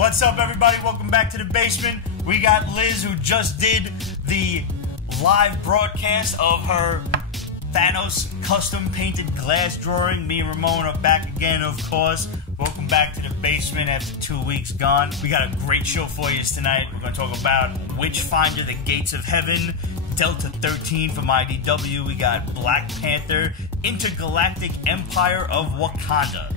What's up, everybody? Welcome back to the basement. We got Liz, who just did the live broadcast of her Thanos custom-painted glass drawing. Me and Ramon are back again, of course. Welcome back to the basement after 2 weeks gone. We got a great show for you tonight. We're going to talk about Witchfinder, The Gates of Heaven, Delta 13 from IDW. We got Black Panther, Intergalactic Empire of Wakanda.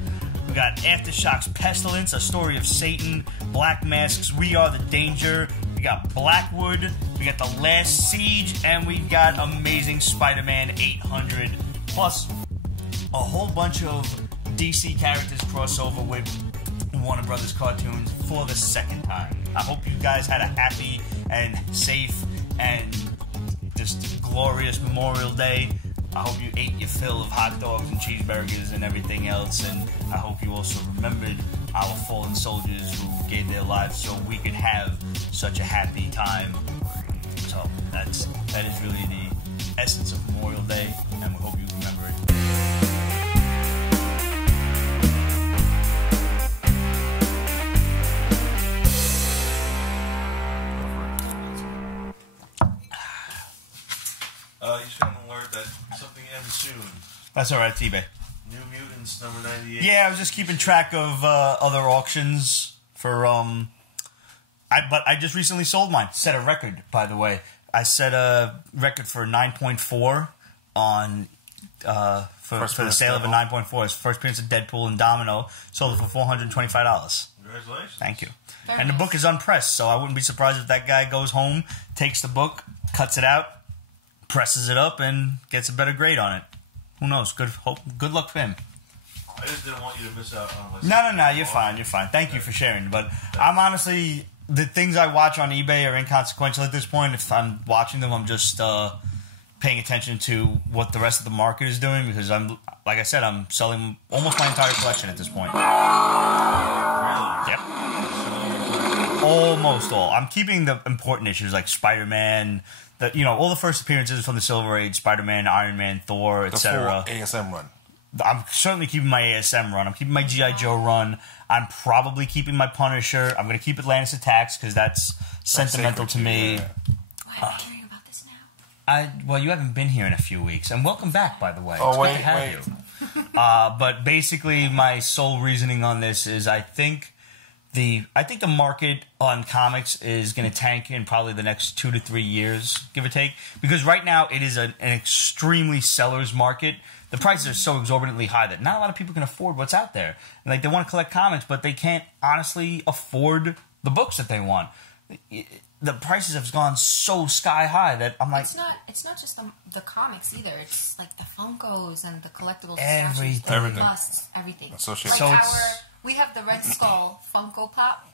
We got Aftershocks, Pestilence, A Story of Satan, Black Masks, We Are the Danger. We got Blackwood, we got The Last Siege, and we got Amazing Spider-Man 800. Plus, a whole bunch of DC characters crossover with Warner Brothers cartoons for the second time. I hope you guys had a happy and safe and just glorious Memorial Day. I hope you ate your fill of hot dogs and cheeseburgers and everything else, and I hope you also remembered our fallen soldiers who gave their lives so we could have such a happy time. So that is really the essence of Memorial Day, and we hope you remember it. You should alert that something ends soon. That's alright, T-Bay. New Mutants number 98. Yeah, I was just keeping track of other auctions for but I just recently sold mine. Set a record, by the way. I set a record for 9.4 on for the sale of a 9.4. It's first appearance of Deadpool and Domino. Sold it for $425. Congratulations. Thank you. Very and the nice. book is unpressed, so I wouldn't be surprised if that guy goes home, takes the book, cuts it out, presses it up, and gets a better grade on it. Who knows? Good luck for him. I just didn't want you to miss out on my... No, you're fine, you're fine. Thank you for sharing. But I'm honestly, the things I watch on eBay are inconsequential at this point. If I'm watching them, I'm just paying attention to what the rest of the market is doing, because like I said, I'm selling almost my entire collection at this point. Really? Yep. Almost all. I'm keeping the important issues like Spider-Man, all the first appearances from the Silver Age, Spider-Man, Iron Man, Thor, etc. The full ASM run. I'm certainly keeping my ASM run. I'm keeping my G.I. Joe run. I'm probably keeping my Punisher. I'm going to keep Atlantis Attacks because that's sentimental to me. Yeah. Why am I hearing about this now? Well, you haven't been here in a few weeks. And welcome back, by the way. Oh, It's good wait, to have wait. you. But basically, my sole reasoning on this is I think the market on comics is going to tank in probably the next 2 to 3 years, give or take. Because right now, it is an extremely seller's market. The prices are so exorbitantly high that not a lot of people can afford what's out there. And, they want to collect comics, but they can't honestly afford the books that they want. The prices have gone so sky high that I'm like... It's not just the comics either. It's like the Funkos and the collectibles. Everything. Everything. Busts, everything. Associated. Like So we have the Red Skull Funko Pop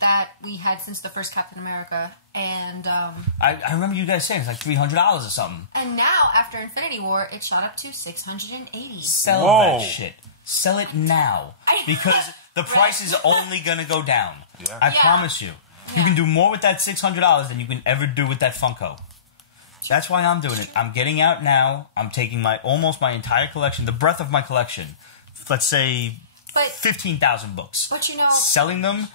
that we had since the first Captain America. And I remember you guys saying it's like $300 or something. and now, after Infinity War, it shot up to $680. Sell Whoa. that shit. Sell it now. Because the price is only going to go down. Yeah. I Yeah. promise you. You Yeah. can do more with that $600 than you can ever do with that Funko. That's why I'm doing it. I'm getting out now. I'm taking almost my entire collection, the breadth of my collection. Let's say 15,000 books. But selling them,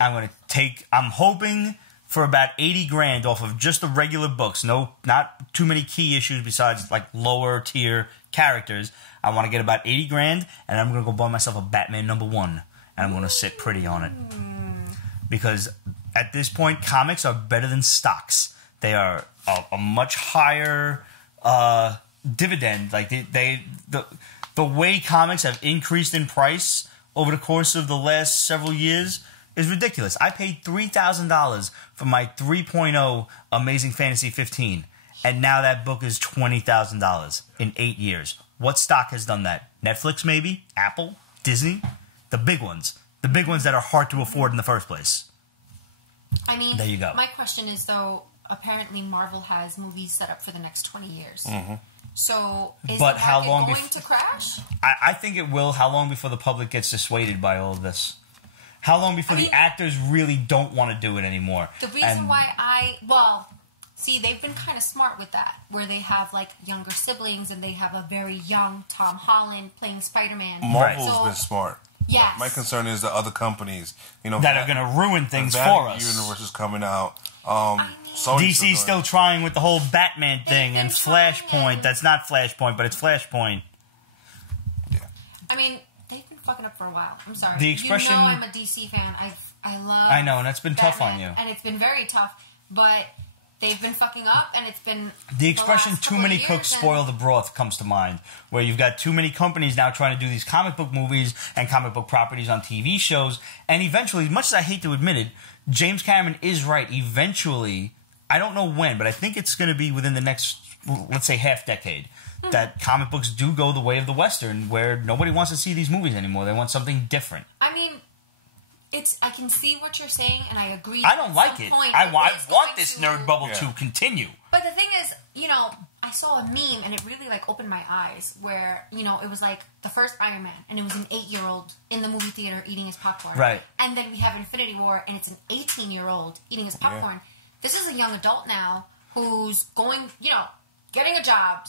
I'm hoping for about 80 grand off of just the regular books. No, not too many key issues besides like lower tier characters. I want to get about 80 grand, and I'm going to go buy myself a Batman #1, and I'm going to sit pretty on it. Because at this point, comics are better than stocks. They are a much higher dividend. Like the way comics have increased in price over the course of the last several years is ridiculous. I paid $3,000 for my 3.0 Amazing Fantasy 15, and now that book is $20,000 in 8 years. What stock has done that? Netflix, maybe? Apple? Disney? The big ones. The big ones that are hard to afford in the first place. I mean, there you go. My question is, though, apparently Marvel has movies set up for the next 20 years. Mm-hmm. So is But the how market long going to crash? I think it will. How long before the public gets dissuaded by all of this? How long before the actors really don't want to do it anymore? The reason see, they've been kind of smart with that, where they have, like, younger siblings, and they have a very young Tom Holland playing Spider-Man. Marvel's So- been smart. Yes. My concern is the other companies, you know, that are going to ruin things that for us. Universe is coming out. DC's still trying with the whole Batman thing and Flashpoint. That's not Flashpoint, but it's Flashpoint. Yeah. I mean, they've been fucking up for a while. I'm sorry. The expression, you know I'm a DC fan. I love. I know, and that's been Batman, tough on you. And it's been very tough, but they've been fucking up, and it's been the expression "too many cooks spoil the broth" comes to mind, where you've got too many companies now trying to do these comic book movies and comic book properties on TV shows, and eventually, as much as I hate to admit it, James Cameron is right. Eventually, I don't know when, but I think it's going to be within the next, let's say, half decade, that comic books do go the way of the Western, where nobody wants to see these movies anymore. They want something different. I mean, I can see what you're saying, and I agree. I don't like it. I want this nerd bubble to continue. But the thing is, you know, I saw a meme, and it really, like, opened my eyes, where, you know, it was, like, the first Iron Man, and it was an 8-year-old in the movie theater eating his popcorn. Right. And then we have Infinity War, and it's an 18-year-old eating his popcorn. Yeah. This is a young adult now who's going, you know, getting a job,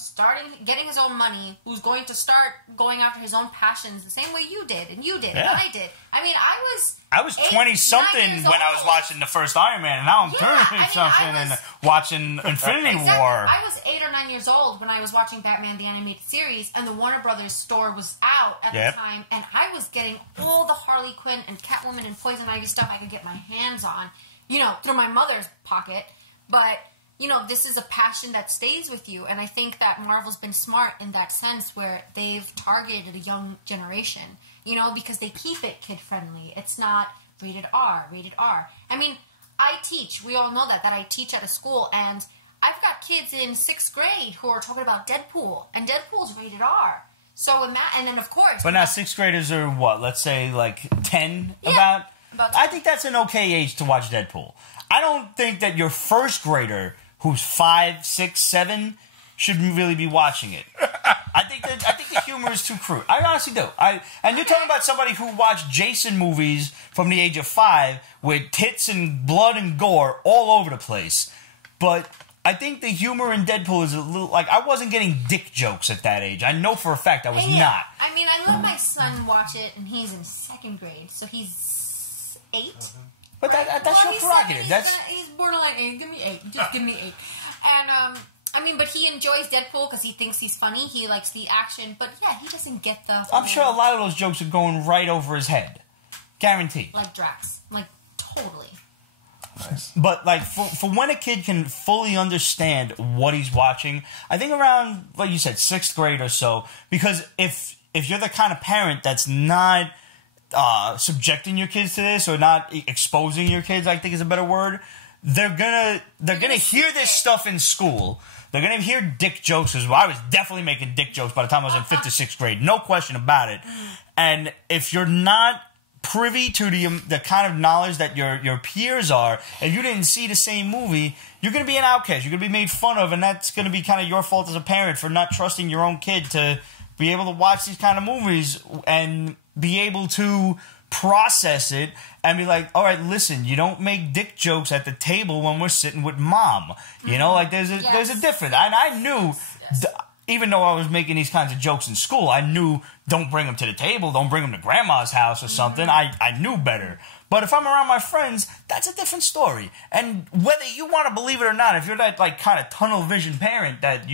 getting his own money, who's going to start going after his own passions the same way you did, and you did, and I did. I mean, I was 20-something when I was watching the first Iron Man, and now I'm 30-something and watching Infinity War. I was 8 or 9 years old when I was watching Batman the Animated Series, and the Warner Brothers store was out at the time, and I was getting all the Harley Quinn and Catwoman and Poison Ivy stuff I could get my hands on, you know, through my mother's pocket, but... You know, this is a passion that stays with you, and I think that Marvel's been smart in that sense where they've targeted a young generation, you know, because they keep it kid-friendly. It's not rated R, rated R. I mean, I teach. We all know that I teach at a school, and I've got kids in 6th grade who are talking about Deadpool, and Deadpool's rated R. So, and then, of course... But now 6th graders are, what, let's say, like, 10 about 10. I think that's an okay age to watch Deadpool. I don't think that your 1st grader... who's 5, 6, 7 shouldn't really be watching it. I think the humor is too crude. I honestly do. And you're talking about somebody who watched Jason movies from the age of 5 with tits and blood and gore all over the place. But I think the humor in Deadpool is a little like I wasn't getting dick jokes at that age. I know for a fact I was not. I mean, I let my son watch it, and he's in 2nd grade, so he's 8. But that's your prerogative. He's borderline 8. Give me 8. Just give me 8. And, I mean, but he enjoys Deadpool because he thinks he's funny. He likes the action. But, yeah, he doesn't get the... I'm sure a lot of those jokes are going right over his head. Guaranteed. Like Drax. Like, totally. Nice. But, like, for when a kid can fully understand what he's watching, I think around, like you said, 6th grade or so. Because if you're the kind of parent that's not... subjecting your kids to this or not exposing your kids, I think is a better word. They're gonna hear this stuff in school. They're gonna hear dick jokes as well. I was definitely making dick jokes by the time I was in 5th or 6th grade, no question about it. And if you're not privy to the kind of knowledge that your peers are, if you didn't see the same movie, you're gonna be an outcast. You're gonna be made fun of, and that's gonna be kind of your fault as a parent for not trusting your own kid to be able to watch these kind of movies and be able to process it and be like, all right, listen, you don't make dick jokes at the table when we're sitting with mom. You know, like there's a difference. And I knew, even though I was making these kinds of jokes in school, I knew don't bring them to the table, don't bring them to grandma's house or something. I knew better. But if I'm around my friends, that's a different story. And whether you want to believe it or not, if you're that like kind of tunnel vision parent that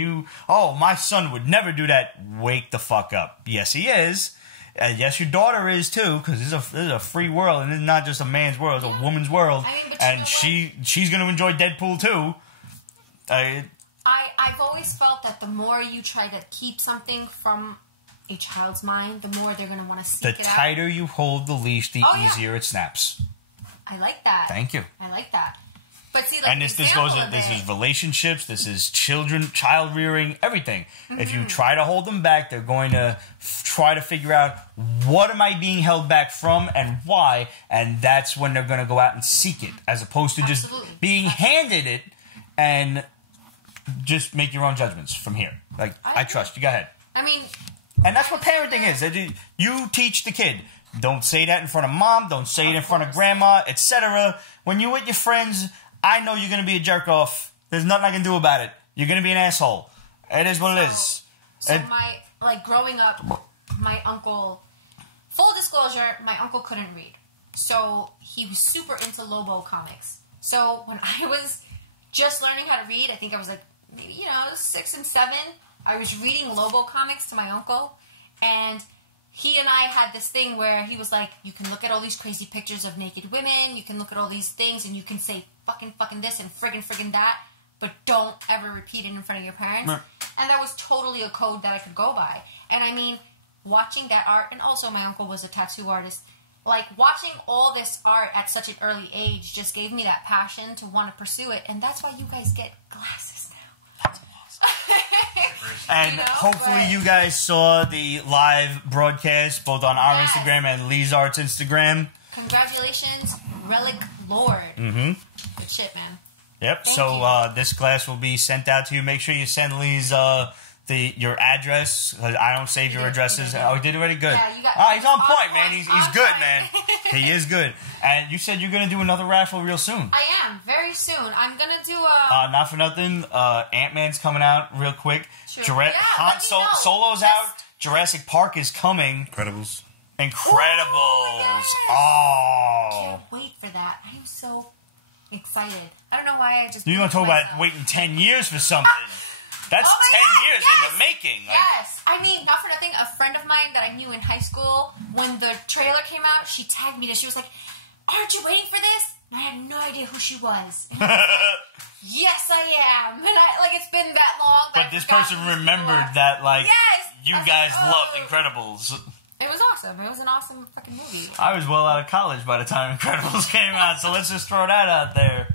my son would never do that, wake the fuck up. Yes, he is. Yes, your daughter is too, because this is a free world, and it's not just a man's world; it's a woman's world, and she's going to enjoy Deadpool too. I've always felt that the more you try to keep something from a child's mind, the more they're going to want to seek it out. The tighter you hold the leash, the easier it snaps. I like that. Thank you. I like that. But see, like, and this is relationships, this is child rearing, everything. If you try to hold them back, they're going to try to figure out what am I being held back from and why, and that's when they're going to go out and seek it, as opposed to just being handed it and just make your own judgments from here. Like, I trust you. Go ahead. I mean, and that's what parenting is. You teach the kid. Don't say that in front of mom. Don't say it in front of grandma, etc. When you're with your friends, I know you're going to be a jerk off. There's nothing I can do about it. You're going to be an asshole. It is what it is. So growing up, my uncle full disclosure, my uncle couldn't read. So he was super into Lobo comics. So when I was just learning how to read, I think I was like, maybe, 6 and 7, I was reading Lobo comics to my uncle. And he and I had this thing where he was like, you can look at all these crazy pictures of naked women, you can look at all these things, and you can say fucking this and friggin' that, but don't ever repeat it in front of your parents. And that was totally a code that I could go by. And I mean, watching that art, and also my uncle was a tattoo artist, like, watching all this art at such an early age just gave me that passion to want to pursue it, and that's why you guys get glasses now. That's awesome. And hopefully you guys saw the live broadcast, both on our Instagram and Lee's Art's Instagram. Congratulations, Relic Lord. Mm-hmm. Good shit, man. Yep, so this glass will be sent out to you. Make sure you send Lee's your address, because I don't save your addresses. Oh, he did already? Good. Yeah, you got he's on point, man. He's good, man. He is good. And you said you're going to do another raffle real soon. I am, very soon. I'm going to do not for nothing, Ant-Man's coming out real quick. Han Solo's yes. out. Jurassic Park is coming. Incredibles. Incredibles. Can't wait for that. I am so excited. I don't know why I just... You're going to talk about waiting 10 years for something. That's 10 years in the making. Yes. I mean, not for nothing, a friend of mine that I knew in high school, when the trailer came out, she tagged me. She was like, aren't you waiting for this? And I had no idea who she was. And I was like, yes, I am. And it's been that long. But this person remembered that, you guys loved Incredibles. It was awesome. It was an awesome fucking movie. I was well out of college by the time Incredibles came out, so let's just throw that out there.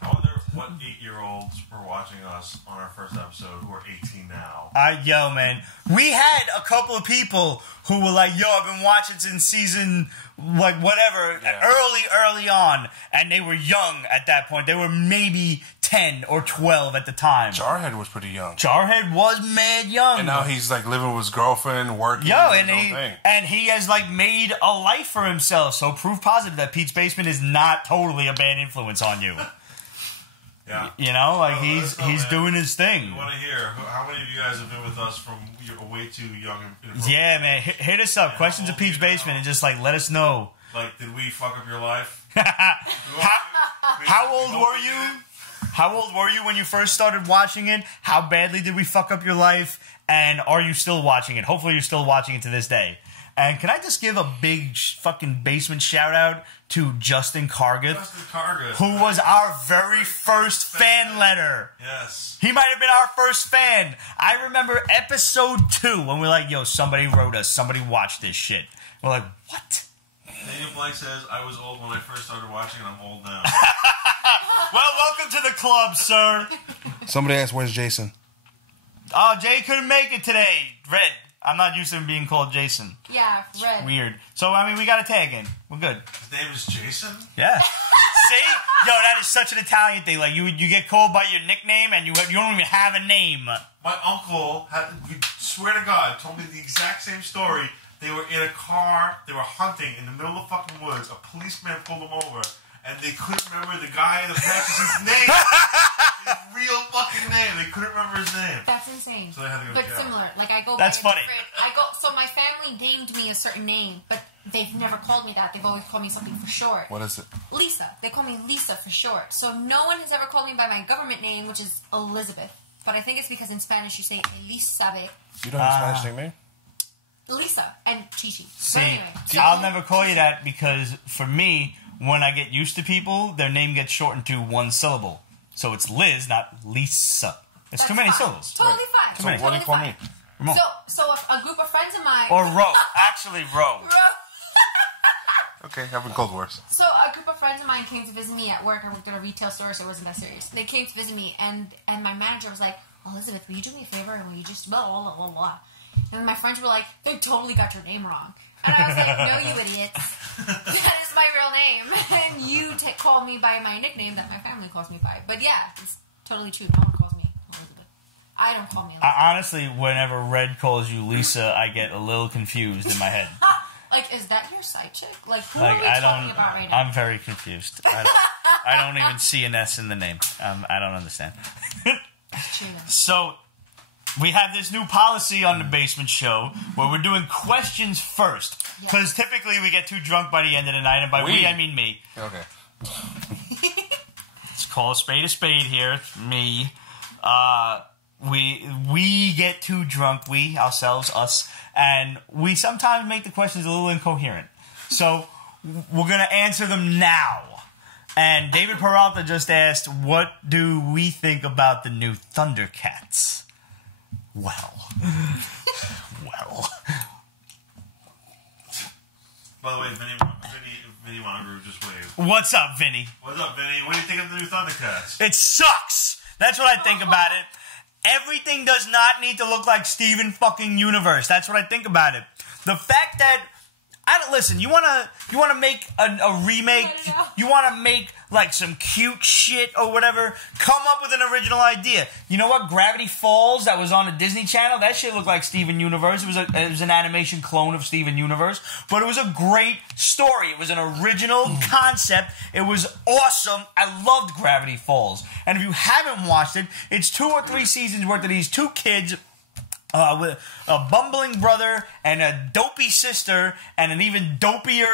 I wonder what 8-year-olds were watching us on our first episode who are 18 now. Yo, man. We had a couple of people who were like, yo, I've been watching since season, early on. And they were young at that point. They were maybe 10 or 12 at the time. Jarhead was pretty young. Jarhead was mad young. And now he's living with his girlfriend, working. Yo, and he has made a life for himself. So proof positive that Pete's Basement is not totally a bad influence on you. Yeah. He's doing his thing. We want to hear how many of you guys have been with us from way too young. Yeah, man. Hit us up. Questions of Pete's Basement and just let us know. Did we fuck up your life? How old were you? How old were you when you first started watching it? How badly did we fuck up your life? And are you still watching it? Hopefully you're still watching it to this day. And can I just give a big fucking basement shout out to Justin Cargill, who was our very first fan letter. Yes. He might have been our first fan. I remember episode 2 when we were like, yo, somebody wrote us. Somebody watched this shit. We're like, what? Daniel Blank says, I was old when I first started watching and I'm old now. Well, welcome to the club, sir. Somebody asked, where's Jason? Oh, Jay couldn't make it today. Red. I'm not used to him being called Jason. Yeah, Red. Weird. So, we got a tag in. We're good. His name is Jason? Yeah. See? Yo, that is such an Italian thing. You get called by your nickname and you don't even have a name. My uncle, swear to God, told me the exact same story. They were in a car, they were hunting in the middle of the fucking woods. A policeman pulled them over, and they couldn't remember the guy in the practice's name. His real fucking name. They couldn't remember his name. That's insane. So they had to go but to jail. similar. I go. That's funny. So my family named me a certain name, but they've never called me that. They've always called me something for short. What is it? Lisa. They call me Lisa for short. So no one has ever called me by my government name, which is Elizabeth. But I think it's because in Spanish you say Elizabeth. You don't have a Spanish nickname? Lisa and Chichi. See, anyway, I'll never call you that because for me, when I get used to people, their name gets shortened to one syllable. So it's Liz, not Lisa. It's too many syllables. Totally fine. Too many. What do you call me? Ramon. So a group of friends of mine... Or Ro. Actually, Ro. Okay, I've been called worse. So a group of friends of mine came to visit me at work. I worked at a retail store, so it wasn't that serious. They came to visit me, and my manager was like, Elizabeth, will you do me a favor? And will you just blah, blah, blah, blah. And my friends were like, they totally got your name wrong. And I was like, no, you idiots. That is my real name. And you call me by my nickname that my family calls me by. But yeah, it's totally true. No one calls me Elizabeth. I don't call me Elizabeth. Honestly, whenever Red calls you Lisa, I get a little confused in my head. Is that your side chick? Who are we talking about right now? I'm very confused. I don't even see an S in the name. I don't understand. Trina. So, we have this new policy on the Basement Show where we're doing questions first. Because typically we get too drunk by the end of the night, and by we I mean me. Okay. Let's call a spade here. It's me. We get too drunk, us, and we sometimes make the questions a little incoherent. So we're going to answer them now. And David Peralta just asked, what do we think about the new ThunderCats? Well. By the way, Vinny Monagru just waved. What's up, Vinny? What's up, Vinny? What do you think of the new ThunderCats? It sucks. That's what I think about it. Everything does not need to look like Steven fucking Universe. That's what I think about it. The fact that listen, you wanna make a remake, you wanna make like some cute shit or whatever, come up with an original idea. You know what? Gravity Falls, that was on the Disney Channel, that shit looked like Steven Universe. It was an animation clone of Steven Universe, but it was a great story. It was an original concept. It was awesome. I loved Gravity Falls. And if you haven't watched it, it's 2 or 3 seasons worth of these 2 kids with a bumbling brother and a dopey sister and an even dopier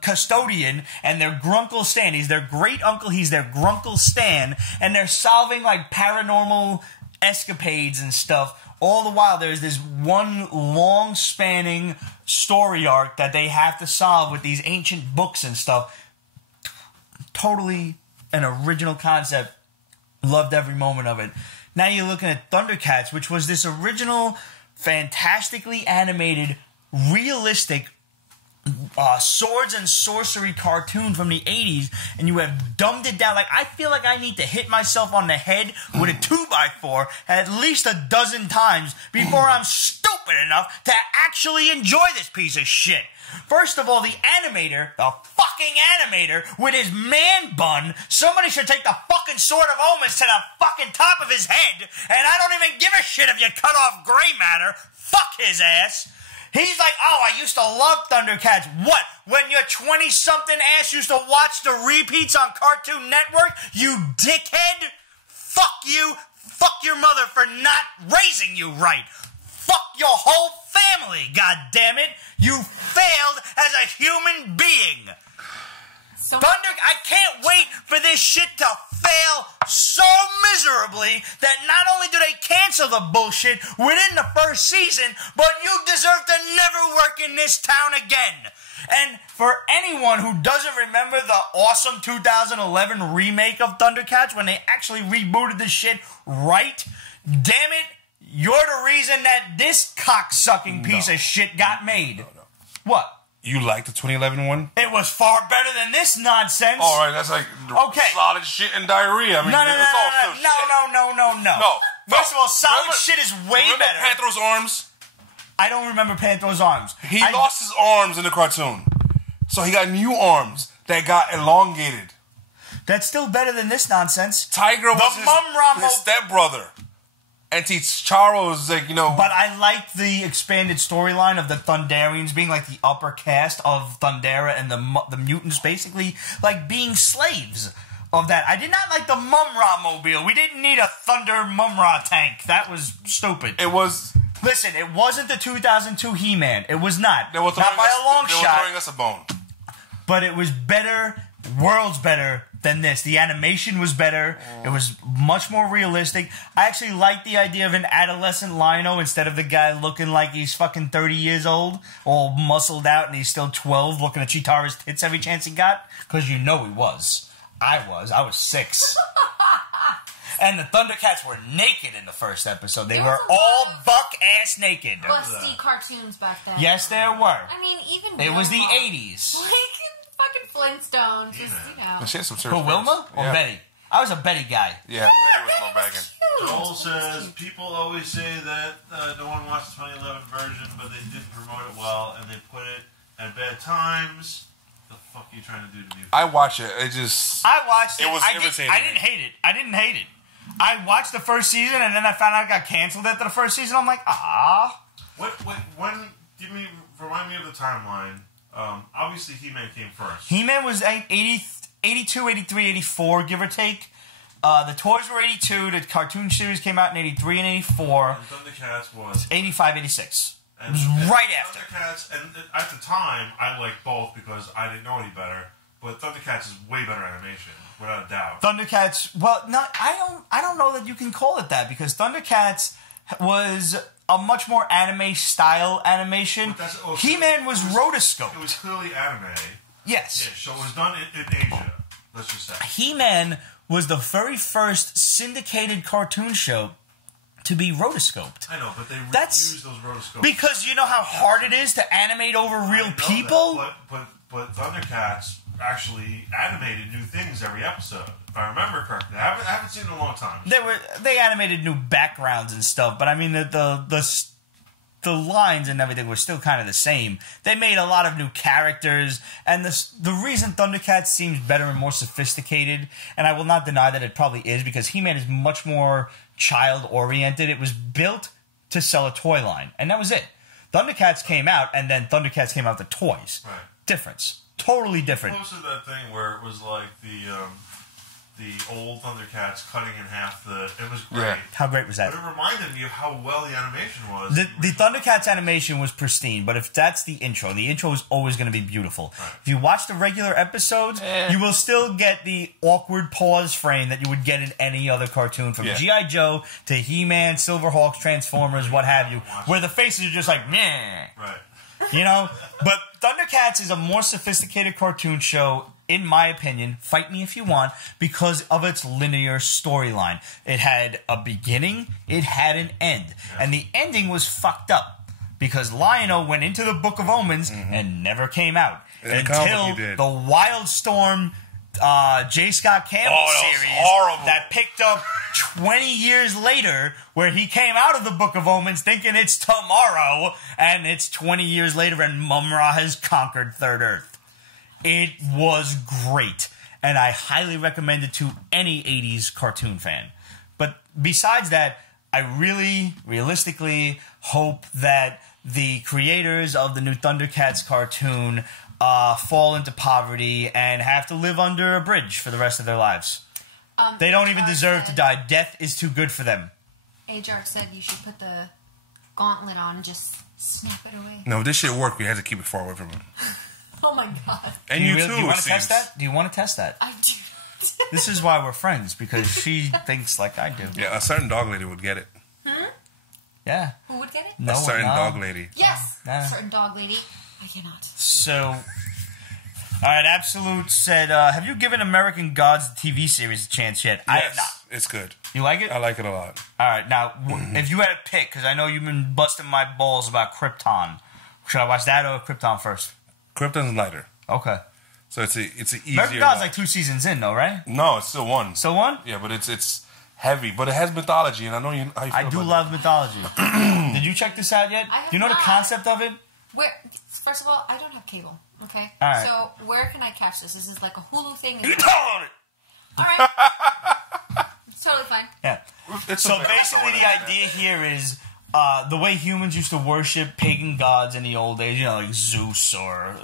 custodian and their grunkle Stan. He's their great uncle. He's their grunkle Stan. And they're solving like paranormal escapades and stuff. All the while there's this one long spanning story arc that they have to solve with these ancient books and stuff. Totally an original concept. Loved every moment of it. Now you're looking at ThunderCats, which was this original, fantastically animated, realistic swords and sorcery cartoon from the 80s, and you have dumbed it down. Like, I feel like I need to hit myself on the head with a 2x4 at least a dozen times before I'm stupid enough to actually enjoy this piece of shit. First of all, the fucking animator, with his man bun, somebody should take the fucking Sword of Omens to the fucking top of his head, and I don't even give a shit if you cut off gray matter. Fuck his ass. He's like, oh, I used to love ThunderCats. What? When your 20-something ass used to watch the repeats on Cartoon Network? You dickhead. Fuck you. Fuck your mother for not raising you right. Fuck your whole family, goddammit. You failed as a human being. I can't wait for this shit to fail so miserably that not only do they cancel the bullshit within the first season, but you deserve to never work in this town again. And for anyone who doesn't remember the awesome 2011 remake of ThunderCats when they actually rebooted the shit right, damn it, you're the reason that this cocksucking piece of shit got made. No. What? You like the 2011 one? It was far better than this nonsense. All right, that's like solid shit and diarrhea. I mean, No. First of all, solid shit is way better. Panther's arms? I don't remember Panther's arms. He lost his arms in the cartoon. So he got new arms that got elongated. That's still better than this nonsense. Tiger was his stepbrother. And T'Challa was like, But I like the expanded storyline of the Thunderians being like the upper caste of Thundera and the mutants basically like being slaves of that. I did not like the Mum-Ra mobile. We didn't need a Thunder Mum-Ra tank. That was stupid. It was... Listen, it wasn't the 2002 He-Man. It was not. Not by a long shot. They were throwing us a bone. But it was better, worlds better than this. The animation was better. It was much more realistic. I actually like the idea of an adolescent Lion-O instead of the guy looking like he's fucking 30 years old, all muscled out, and he's still 12 looking at Chitara's tits every chance he got. Because you know he was. I was 6. And the ThunderCats were naked in the first episode. They were all buck-ass naked. Busty cartoons back then. Yes, there were. I mean, even It was the 80s. Fucking Flintstones, She had some For Wilma or Betty? I was a Betty guy. Yeah, Betty was more bagging. Joel says, people always say that no one watched the 2011 version, but they didn't promote it well, and they put it at bad times. The fuck are you trying to do to me? I watched it. I watched it. It was irritating. I didn't hate it. I watched the first season, and then I found out it got canceled after the first season. I'm like, Remind me of the timeline. Obviously, He-Man came first. He-Man was 82, 83, 84, give or take. The toys were 82. The cartoon series came out in 83 and 84. And ThunderCats was 85, 86. And, It was right after. ThunderCats, and at the time, I liked both because I didn't know any better. But ThunderCats is way better animation, without a doubt. ThunderCats. Well, I don't know that you can call it that because ThunderCats was a much more anime style animation. He-Man was rotoscoped. It was clearly anime. Yes. So it was done in Asia. Let's just say He-Man was the very first syndicated cartoon show to be rotoscoped. I know, but they reused those rotoscopes. Because you know how hard it is to animate over real people? But ThunderCats actually animated new things every episode, if I remember correctly. I haven't seen it in a long time. They animated new backgrounds and stuff, but I mean the lines and everything were still kind of the same. They made a lot of new characters, and the reason ThunderCats seems better and more sophisticated, and I will not deny that it probably is, because He-Man is much more child-oriented. It was built to sell a toy line, and that was it. ThunderCats came out, and then ThunderCats came out the toys. Right. Difference. Totally different. You posted that thing where it was like the old ThunderCats cutting in half it was great. Yeah. How great was that? But it reminded me of how well the animation was. The ThunderCats animation was pristine, but if that's the intro is always going to be beautiful. Right. If you watch the regular episodes, you will still get the awkward pause frame that you would get in any other cartoon, from G.I. Joe to He-Man, Silverhawks, Transformers, what have you, where the faces are just like, meh. Right. You know? But ThunderCats is a more sophisticated cartoon show, in my opinion. Fight me if you want, because of its linear storyline. It had a beginning, it had an end. And the ending was fucked up, because Lion-O went into the Book of Omens and never came out. Until the Wildstorm J. Scott Campbell series that picked up 20 years later, where he came out of the Book of Omens thinking it's tomorrow, and it's 20 years later and Mum-Ra has conquered Third Earth. It was great, and I highly recommend it to any 80s cartoon fan. But besides that, I really, realistically hope that the creators of the new ThunderCats cartoon fall into poverty and have to live under a bridge for the rest of their lives. They don't even deserve to die. Death is too good for them. Ajark said you should put the gauntlet on and just snap it away. No, if this shit worked, we had to keep it far away from him. Oh my god. And you too, do you want to test that? Do you want to test that? I do. This is why we're friends, because she thinks like I do. Yeah, a certain dog lady would get it. Yeah. Who would get it? No, a certain dog lady. Yes. Nah. A certain dog lady. I cannot. So, all right, Absolute said, have you given American Gods the TV series a chance yet? I have not. It's good. You like it? I like it a lot. All right, now, if you had to pick, because I know you've been busting my balls about Krypton, should I watch that or Krypton first? Krypton's lighter. Okay. So it's an easier. American Gods like 2 seasons in, though, right? No, it's still one. Still one? Yeah, but it's heavy, but it has mythology, and I know how you feel I do about love mythology. Did you check this out yet? I have Do you know the not. concept of it? First of all, I don't have cable. Okay. All right. So where can I catch this? Is this like a Hulu thing? it. Download it. All right. It's totally fine. Yeah. So basically, the idea here is the way humans used to worship pagan gods in the old days, you know, like Zeus or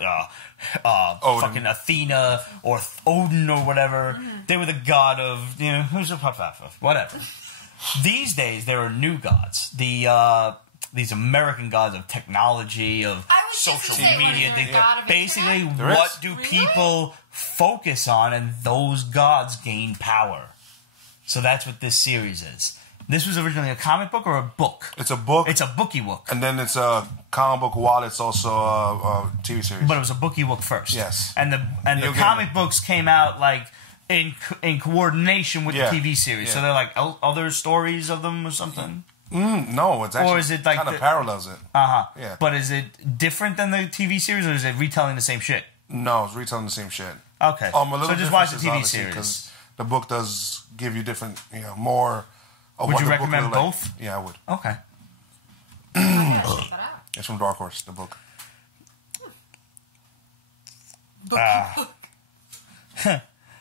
fucking Athena or Odin or whatever. They were the god of, you know, who's a whatever. These days, there are new gods. These American gods of technology, of social media. Basically, what do people focus on, and those gods gain power. So that's what this series is. This was originally a comic book or a book? It's a book. It's a bookie book. And then it's a comic book while it's also a TV series. But it was a bookie book first. Yes. And the comic books came out like in coordination with the TV series. Yeah. So they're like other stories of them or something? No, it's actually or is it like kind of parallels it. Yeah. But is it different than the TV series, or is it retelling the same shit? No, it's retelling the same shit. Okay. So just watch the TV series. Because the book does give you different, more. Would you recommend both? Like. Yeah, I would. Okay. It's from Dark Horse, the book.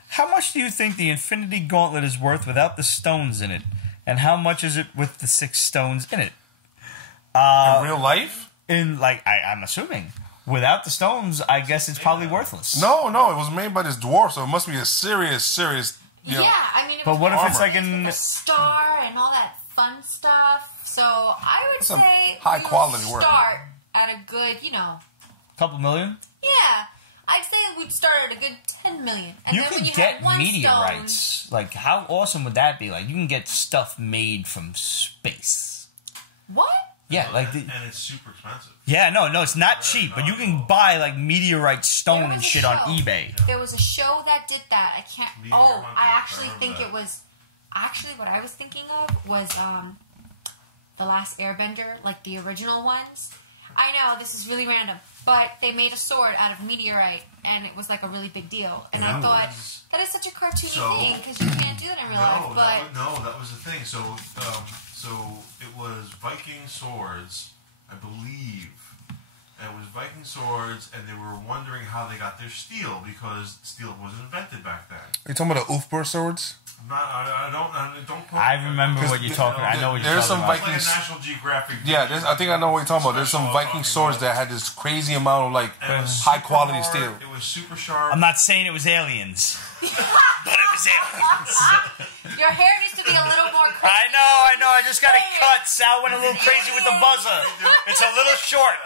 How much do you think the Infinity Gauntlet is worth without the stones in it? And how much is it with the 6 stones in it? In real life? I'm assuming. Without the stones, I guess it's probably worthless. No, it was made by this dwarf, so it must be a serious. Yeah, I mean, it But was what if it's armor. like in? a star and all that fun stuff. So I would Some say high we would quality work. start at a good, Couple million? yeah. I'd say we'd start at a good 10 million. And You then when could you get have one meteorites. Like, how awesome would that be? Like, you can get stuff made from space. What? Yeah, like, and it's super expensive. yeah, no, it's not cheap, but you can buy like meteorite stone There and was a shit on show. eBay. There was a show that did that. I can't. Meteor Oh, Monkey, I actually I remember think that. it was. Actually, what I was thinking of was the Last Airbender, like the original ones. I know this is really random, but they made a sword out of meteorite, and it was like a really big deal. And I thought that is such a cartoony thing because you can't do that in real life. But that was the thing. So it was Viking swords, I believe. And it was Viking swords, and they were wondering how they got their steel because steel wasn't invented back then. Are you talking about the Oofbur swords? I don't. I remember what you're talking about. I know what you're There's talking some about. It's like a Vikings- National Geographic. Yeah, I think I know what you're talking about. There's some Viking swords that had this crazy amount of like And it was high super quality hard, steel. It was super sharp. I'm not saying it was aliens, but it was aliens. your hair needs to be a little more. I know. I just got it cut. Sal went a little crazy with the buzzer. It's a little short.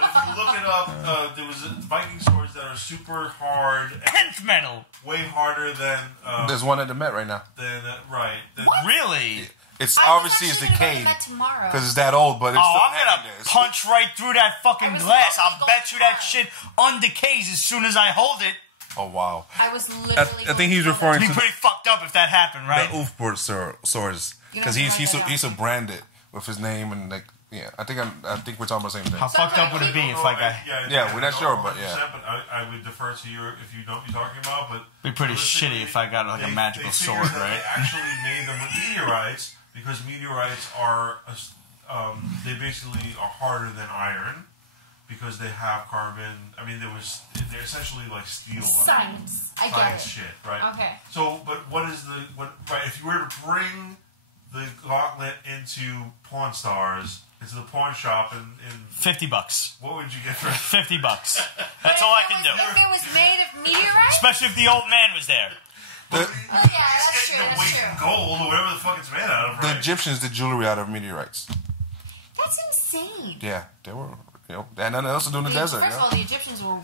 But if you look it up, there was Viking swords that are super hard, and 10th metal. way harder than There's one at the Met right now. right. Really? It's I was obviously it's actually gonna go to decayed that tomorrow. because it's that old, but it's Oh, still I'm hanging gonna there. punch right through that fucking I was glass. literally I'll bet you going that to shit undecays as soon as I hold it. Oh wow! I was literally. I think he's going to referring Be to pretty fucked up if that happened, right? the Oofbur swords You because don't he's have to write that he's a down. branded with his name and like I think we're talking about the same thing. How fucked up would it be if like I? Yeah, we're not sure, but yeah. But I would defer to you if you know what you're talking about. But Be pretty realistically, shitty if I got like a magical they sword, figured that right? They actually made them with meteorites because meteorites are they basically are harder than iron because they have carbon. I mean, they're essentially like steel. Science. I get Science it. shit, right? Okay. So, but what is right? If you were to bring the gauntlet into Pawn Stars, into the pawn shop, and $50. what would you get for it? $50. That's all I can do. If it was made of meteorite? Especially if the old man was there. Oh, yeah, Just that's get true. the That's weight true. in gold or whatever the fuck it's made out of, The right? Egyptians did jewelry out of meteorites. That's insane. Yeah, they were. They had nothing else to do in the desert. First of all, the Egyptians were,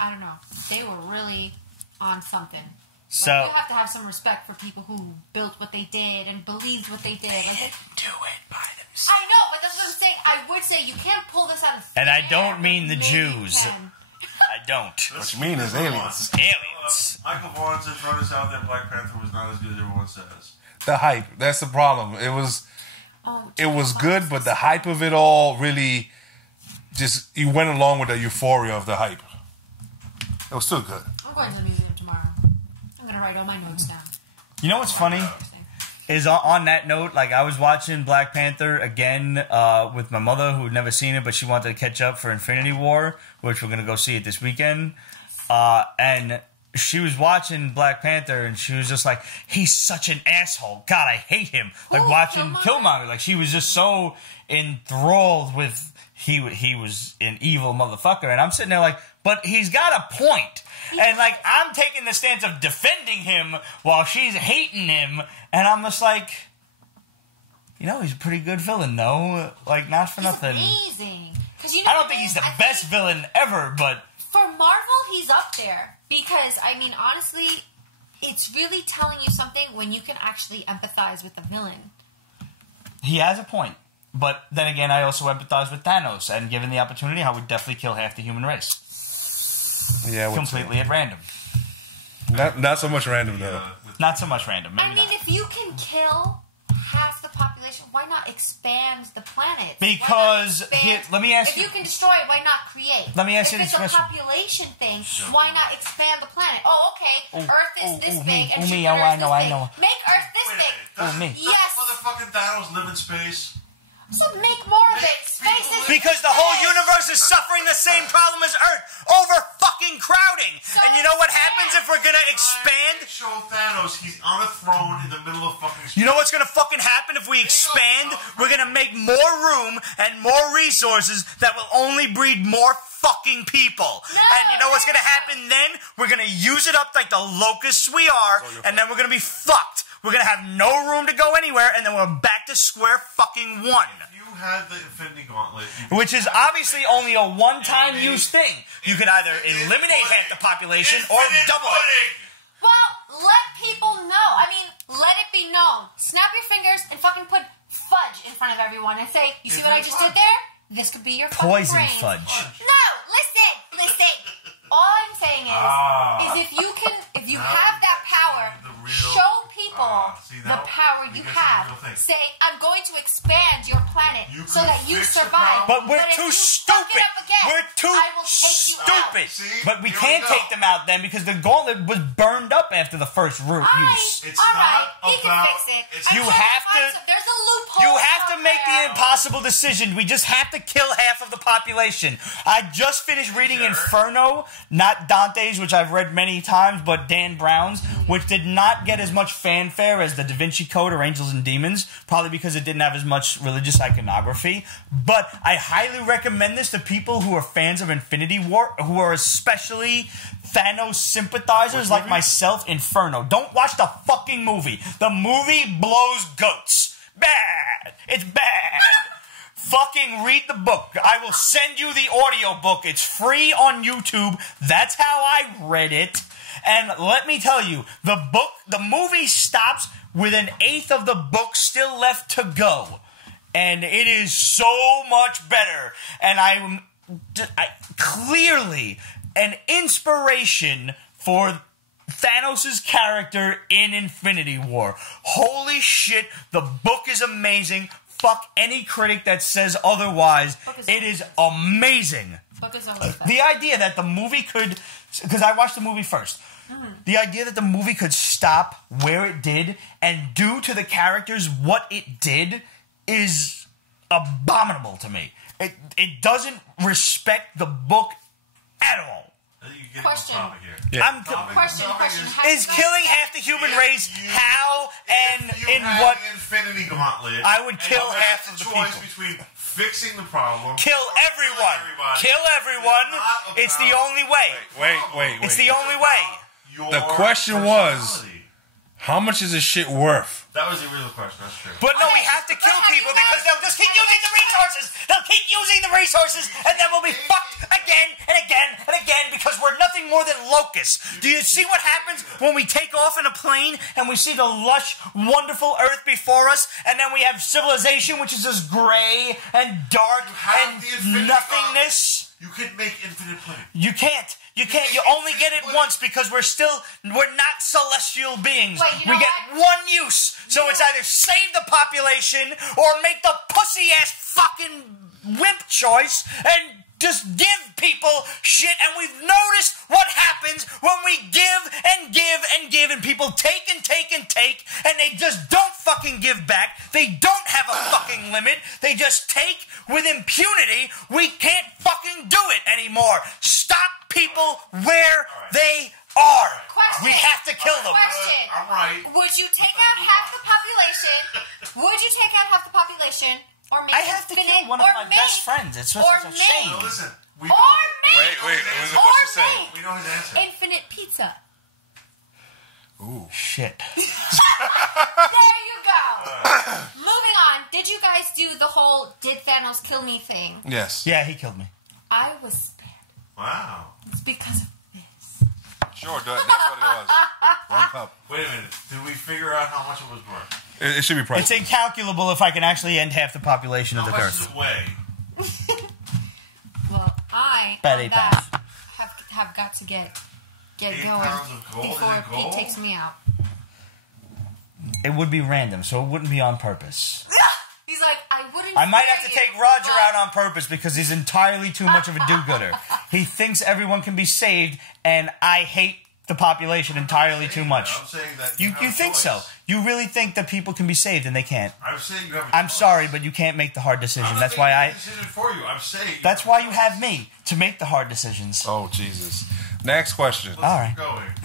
I don't know, they were really on something. So You have to have some respect for people who built what they did and believed what they did. Like, do it by themselves. I know, but that's what I'm saying. I would say you can't pull this out of thin And I air, don't but mean the maybe you Jews. can. I don't. What you mean is aliens. Aliens. Michael Vaughan said thrown us out that Black Panther was not as good as everyone says. The hype. That's the problem. It was Oh, good, but the hype of it all really just you went along with the euphoria of the hype. It was still good. I'm going to the museum tomorrow. I'm going to write all my notes down. You know what's funny? Is on that note, like I was watching Black Panther again with my mother who had never seen it, but she wanted to catch up for Infinity War, which we're gonna go see it this weekend. And she was watching Black Panther, and she was just like, "He's such an asshole. God, I hate him." Like Who? watching Killmonger? Killmonger, like she was just so enthralled with he was an evil motherfucker, and I'm sitting there like, but he's got a point. And like I'm taking the stance of defending him while she's hating him, and I'm just like, he's a pretty good villain, though. Like not for He's nothing. amazing. I don't think he's the best villain ever, but For Marvel, he's up there. Because, I mean, honestly, it's really telling you something when you can actually empathize with the villain. he has a point. But then again, I also empathize with Thanos, and given the opportunity, I would definitely kill half the human race. Yeah, Completely at random. Not so much random though. Not so much random. Maybe I mean, not. if you can kill half the population, why not expand the planet? Because let me ask if you- you can destroy it, why not create? Let me ask you if this it's a question. population thing, why not expand the planet? Oh, okay. Earth is this big, and me, Jupiter I is know, this I big. know. Make Earth this Wait a big. minute. Doesn't- me. doesn't Yes. motherfucking Thanos live in space? So make more of it. Space is Because the whole universe is suffering the same problem as Earth. Over fucking crowding. And you know what happens if we're gonna expand? Show Thanos, he's on a throne in the middle of fucking space. You know what's gonna fucking happen if we expand? We're gonna make more room and more resources that will only breed more fucking people. And you know what's going to happen then? We're going to use it up like the locusts we are, and then we're going to be fucked. We're going to have no room to go anywhere, and then we're back to square fucking one. If you had the Infinity Gauntlet, which is obviously only a one-time use thing. You could either eliminate half the population or double it. Well, let people know. I mean, let it be known. Snap your fingers and fucking put fudge in front of everyone and say, you see what I just did there? This could be your fucking Poison brain. fudge. No, listen. All I'm saying is if you have that power, show people the power you have. Say, I'm going to expand your planet so that you survive. But we're too stupid. We're too stupid. But we can't take them out then because the gauntlet was burned up after the first use. Alright, he can fix it. You have to. There's a loophole. You have to make the impossible decision. We just have to kill half of the population. I just finished reading Inferno, not Dante's, which I've read many times, but Dan Brown's, which did not get as much fanfare as the Da Vinci Code or Angels and Demons, probably because it didn't have as much religious iconography. But I highly recommend this to people who are fans of Infinity War, who are especially Thanos sympathizers like myself. Inferno. Don't watch the fucking movie. The movie blows goats. Bad. It's bad. Fucking read the book. I will send you the audio book. It's free on YouTube. That's how I read it. And let me tell you, the movie stops with an eighth of the book still left to go. And it is so much better. And I clearly an inspiration for Thanos' character in Infinity War. Holy shit, the book is amazing. Fuck any critic that says otherwise. It is amazing. The idea that the movie could... Because I watched the movie first. The idea that the movie could stop where it did and do to the characters what it did is abominable to me. It doesn't respect the book at all. Question. Question. Is killing half the human race how and in what? Infinity Gauntlet. I would kill half of the people. Between fixing the problem. Kill everyone. Kill everyone. It's the only way. Wait. It's the only way. The question was, how much is this shit worth? That was the real question. That's true. But no, we have to kill people because they'll just keep using the resources. They'll keep using the resources, and then we'll be fucked again and again and again because we're nothing more than locusts. Do you see what happens when we take off in a plane and we see the lush, wonderful earth before us, and then we have civilization, which is just gray and dark and nothingness? You can make infinite planets. You can't. You only get it once because we're not celestial beings. We get one use. So it's either save the population or make the pussy-ass fucking wimp choice and just give people shit. And we've noticed what happens when we give and give and give and people take and take and take and they just don't fucking give back. They don't have a fucking limit. They just take with impunity. We can't fucking do it anymore. Stop people where they are. We have to kill them. Question. I'm right. Would you take out half the population? Or make I have to kill one of my best friends. It's just a shame. No, listen. Wait, what's she saying? We know his answer. Infinite pizza. Ooh. Shit. There you go. Moving on. Did you guys do the whole "did Thanos kill me" thing? Yes. Yeah, he killed me. I was spared. Wow. It's because of this. Sure, that's what it was. One cup. Wait a minute. Did we figure out how much it was worth? It should be pricey. It's incalculable if I can actually end half the population of the Earth. How much does it weigh? Well, I About on 8 that pounds. have got to get 8 going pounds of gold? before Is it gold? Pete takes me out. It would be random, so it wouldn't be on purpose. He's like, I wouldn't. I might have to spare take you, Roger but- out on purpose because he's entirely too much of a do-gooder. He thinks everyone can be saved, and I hate the population entirely too much. I'm saying that You have a think so? choice. You really think that people can be saved and they can't? I'm saying you have a I'm choice. sorry, but you can't make the hard decision. I'm not That's why making the decision for you. I'm saying That's why you have me to make the hard decisions. Oh, Jesus. Next question. Let's All right.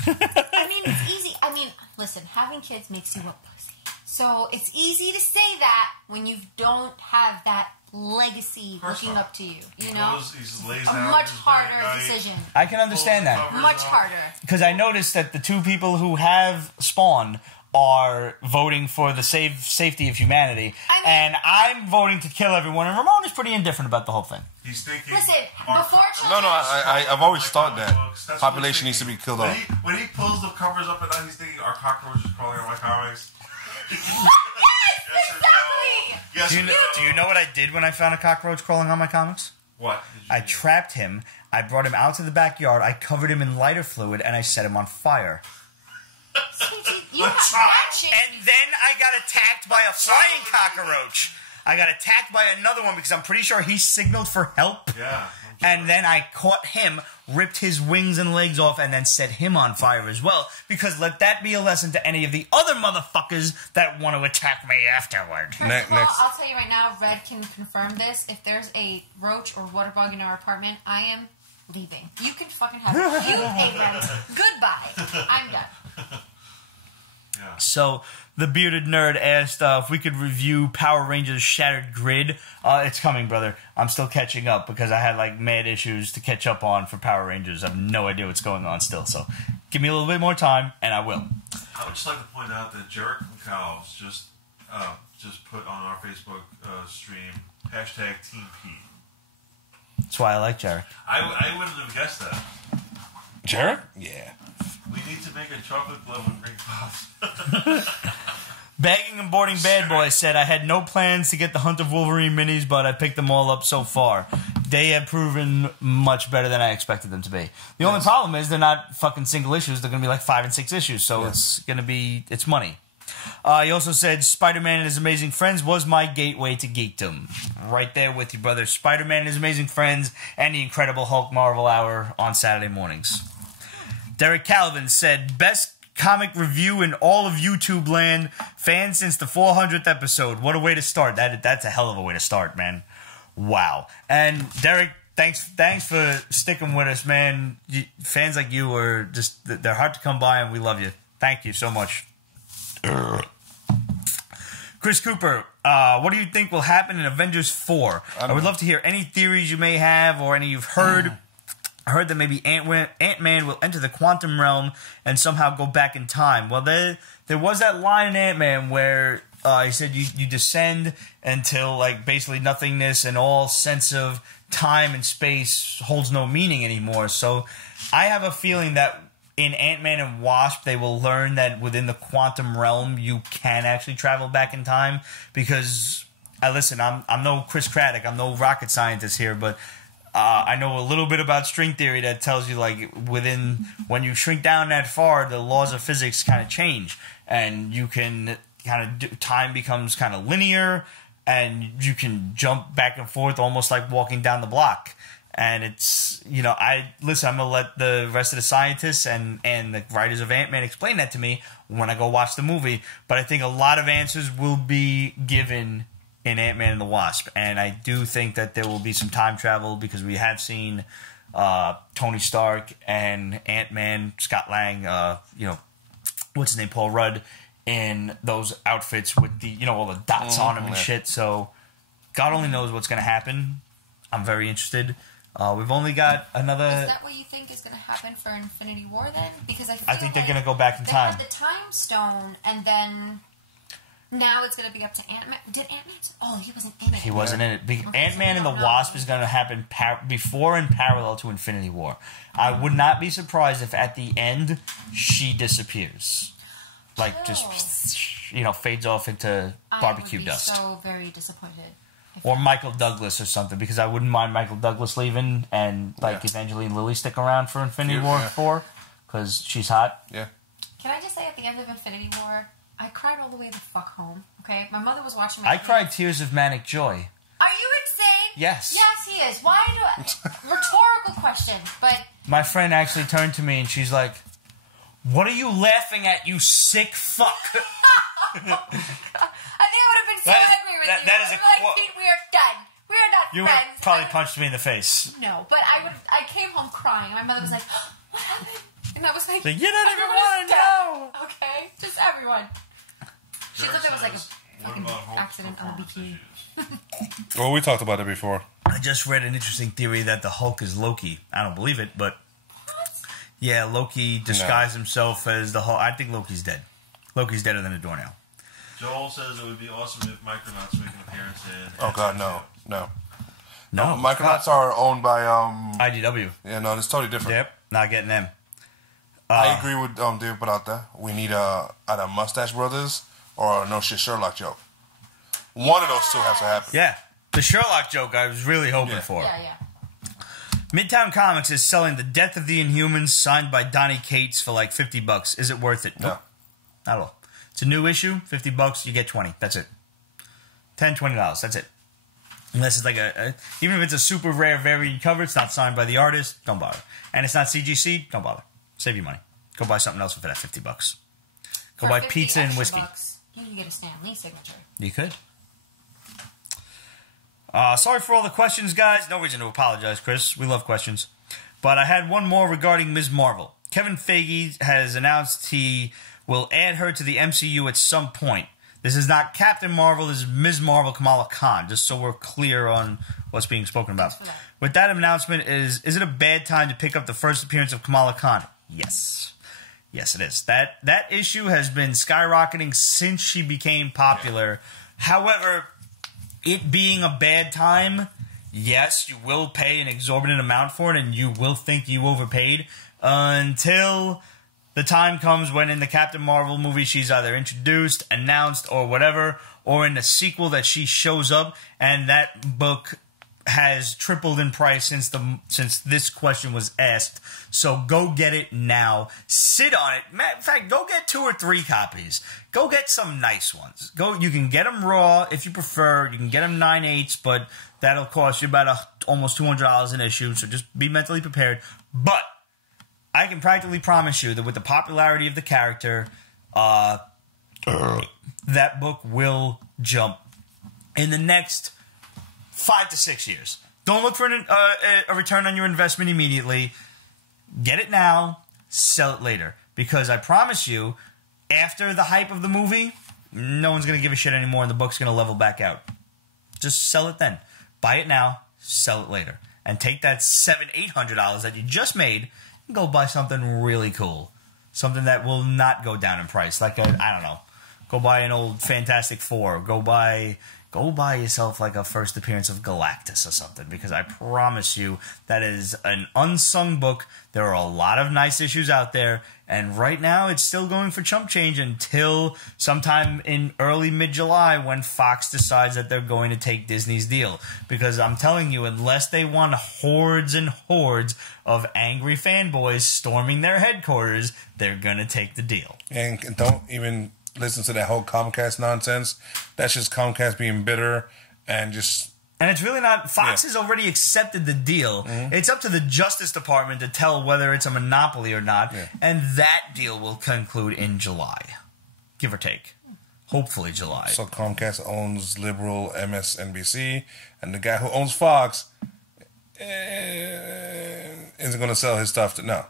keep going. I mean, it's easy. I mean, listen, having kids makes you a pussy. So it's easy to say that when you don't have that legacy course looking not. up to you. You He know, goes, he just lays a down much his harder bed at night, decision. I can understand that. covers Much up. harder. Because I noticed that the two people who have Spawn are voting for the safety of humanity, and I'm voting to kill everyone. And Ramon is pretty indifferent about the whole thing. He's thinking. Listen, our- before No, I've always thought that That's what population he's needs to be thinking. killed off. When he pulls the covers up at night, he's thinking, are cockroaches crawling on my comics? Yes, Yes or exactly. no? Yes Do or you, no? do you know what I did when I found a cockroach crawling on my comics? What? did you I do? trapped him. I brought him out to the backyard. I covered him in lighter fluid, and I set him on fire. You have that shit. And then I got attacked by a flying cockroach. I got attacked by another one because I'm pretty sure he signaled for help. Yeah. And then I caught him, ripped his wings and legs off, and then set him on fire as well. Because let that be a lesson to any of the other motherfuckers that want to attack me afterward. First of all, next. I'll tell you right now, Red can confirm this. If there's a roach or water bug in our apartment, I am leaving. You can fucking have it. You pay rent. Goodbye. I'm done. Yeah. So the bearded nerd asked if we could review Power Rangers Shattered Grid. It's coming, brother. I'm still catching up because I had like mad issues to catch up on for Power Rangers. I have no idea what's going on still. So give me a little bit more time, and I will. I would just like to point out that Jarek from Cows just put on our Facebook stream hashtag Team Pete. That's why I like Jarek. I wouldn't have guessed that. Jared? Yeah. We need to make a chocolate glove with green pops. Bagging and Boarding Bad Boy said, I had no plans to get the Hunt of Wolverine minis, but I picked them all up so far. They have proven much better than I expected them to be. The only problem is they're not fucking single issues. They're going to be like 5 and 6 issues, so it's going to be, it's money. He also said, Spider-Man and His Amazing Friends was my gateway to geekdom. Right there with you, brother. Spider-Man and His Amazing Friends and the Incredible Hulk Marvel Hour on Saturday mornings. Derek Calvin said, best comic review in all of YouTube land, fan since the 400th episode. What a way to start. That's a hell of a way to start, man. Wow. And Derek, thanks for sticking with us, man. Fans like you are just, they're hard to come by, and we love you. Thank you so much. Chris Cooper, what do you think will happen in Avengers 4? I would love to hear any theories you may have or any you've heard. I heard that maybe Ant-Man will enter the quantum realm and somehow go back in time. Well, there was that line in Ant-Man where he said you descend until like basically nothingness and all sense of time and space holds no meaning anymore. So I have a feeling that in Ant-Man and Wasp, they will learn that within the quantum realm, you can actually travel back in time. Because, I'm no Chris Craddock, I'm no rocket scientist here, but I know a little bit about string theory that tells you, like, when you shrink down that far, the laws of physics kind of change. And you can time becomes kind of linear, and you can jump back and forth almost like walking down the block. And it's, I'm going to let the rest of the scientists and the writers of Ant-Man explain that to me when I go watch the movie. But I think a lot of answers will be given in Ant-Man and the Wasp. And I do think that there will be some time travel because we have seen Tony Stark and Ant-Man, Scott Lang, what's his name, Paul Rudd, in those outfits with the, all the dots on them and shit. So God only knows what's going to happen. I'm very interested. We've only got another... Is that what you think is going to happen for Infinity War then? Because I think they're going to go back in time. They had the time stone, and then now it's going to be up to Ant-Man. Did Ant-Man... Oh, he wasn't in it. He wasn't in it. Ant-Man and the Wasp is going to happen before and parallel to Infinity War. I would not be surprised if at the end she disappears. Like, just, fades off into barbecue dust. I would be so very disappointed. Or Michael Douglas or something, because I wouldn't mind Michael Douglas leaving and, Evangeline Lilly stick around for Infinity War 4, because she's hot. Yeah. Can I just say, at the end of Infinity War, I cried all the way the fuck home, okay? My mother was watching I cried tears of manic joy. Are you insane? Yes. Yes, he is. Why do I... Rhetorical question, but... My friend actually turned to me and she's like, what are you laughing at, you sick fuck? I think I would have been so angry with you. That is a quote. Pete, we are done. We are not You friends. would probably punched me in the face. No, but I came home crying. My mother was like, what happened? And I was like, you don't even want to know. Okay, just everyone. She thought there was like a fucking accident on the bikini. Well, we talked about it before. I just read an interesting theory that the Hulk is Loki. I don't believe it, but yeah, Loki disguised himself as the Hulk. I think Loki's dead. Loki's deader than a doornail. Joel says it would be awesome if Micronauts make an appearance in. Oh God, no. Micronauts are owned by IDW. Yeah, no, it's totally different. Yep, not getting them. I agree with Dave Barata. We need either Mustache Brothers or a No Shit Sherlock joke. One of those two has to happen. Yeah, the Sherlock joke I was really hoping for. Yeah. Midtown Comics is selling The Death of the Inhumans, signed by Donny Cates, for like $50. Is it worth it? Nope. Not at all. It's a new issue, $50. You get 20. That's it. $10, $20. That's it. Unless it's like even if it's a super rare variant cover, it's not signed by the artist. Don't bother. And it's not CGC. Don't bother. Save your money. Go buy something else for that $50. Go buy pizza and whiskey. You can get a Stan Lee signature. You could. Sorry for all the questions, guys. No reason to apologize, Chris. We love questions. But I had one more regarding Ms. Marvel. Kevin Feige has announced he will add her to the MCU at some point. This is not Captain Marvel. This is Ms. Marvel Kamala Khan, just so we're clear on what's being spoken about. With that announcement, is it a bad time to pick up the first appearance of Kamala Khan? Yes. Yes, it is. That issue has been skyrocketing since she became popular. However, it being a bad time, yes, you will pay an exorbitant amount for it, and you will think you overpaid until the time comes when in the Captain Marvel movie she's either introduced, announced, or whatever, or in the sequel that she shows up, and that book has tripled in price since this question was asked. So go get it now. Sit on it. In fact, go get 2 or 3 copies. Go get some nice ones. You can get them raw if you prefer. You can get them 9/8, but that'll cost you about almost $200 an issue. So just be mentally prepared. But I can practically promise you that with the popularity of the character, that book will jump in the next 5 to 6 years. Don't look for a return on your investment immediately. Get it now, sell it later. Because I promise you, after the hype of the movie, no one's going to give a shit anymore and the book's going to level back out. Just sell it then. Buy it now, sell it later. And take that $700-800 that you just made and go buy something really cool. Something that will not go down in price. Like, I don't know. Go buy an old Fantastic Four. Go buy yourself like a first appearance of Galactus or something, because I promise you that is an unsung book. There are a lot of nice issues out there, and right now it's still going for chump change until sometime in early mid-July when Fox decides that they're going to take Disney's deal. Because I'm telling you, unless they want hordes and hordes of angry fanboys storming their headquarters, they're going to take the deal. And don't even listen to that whole Comcast nonsense. That's just Comcast being bitter and just... And it's really not... Fox has already accepted the deal. Mm-hmm. It's up to the Justice Department to tell whether it's a monopoly or not. Yeah. And that deal will conclude in July. Give or take. Hopefully July. So Comcast owns liberal MSNBC, and the guy who owns Fox isn't going to sell his stuff to... No.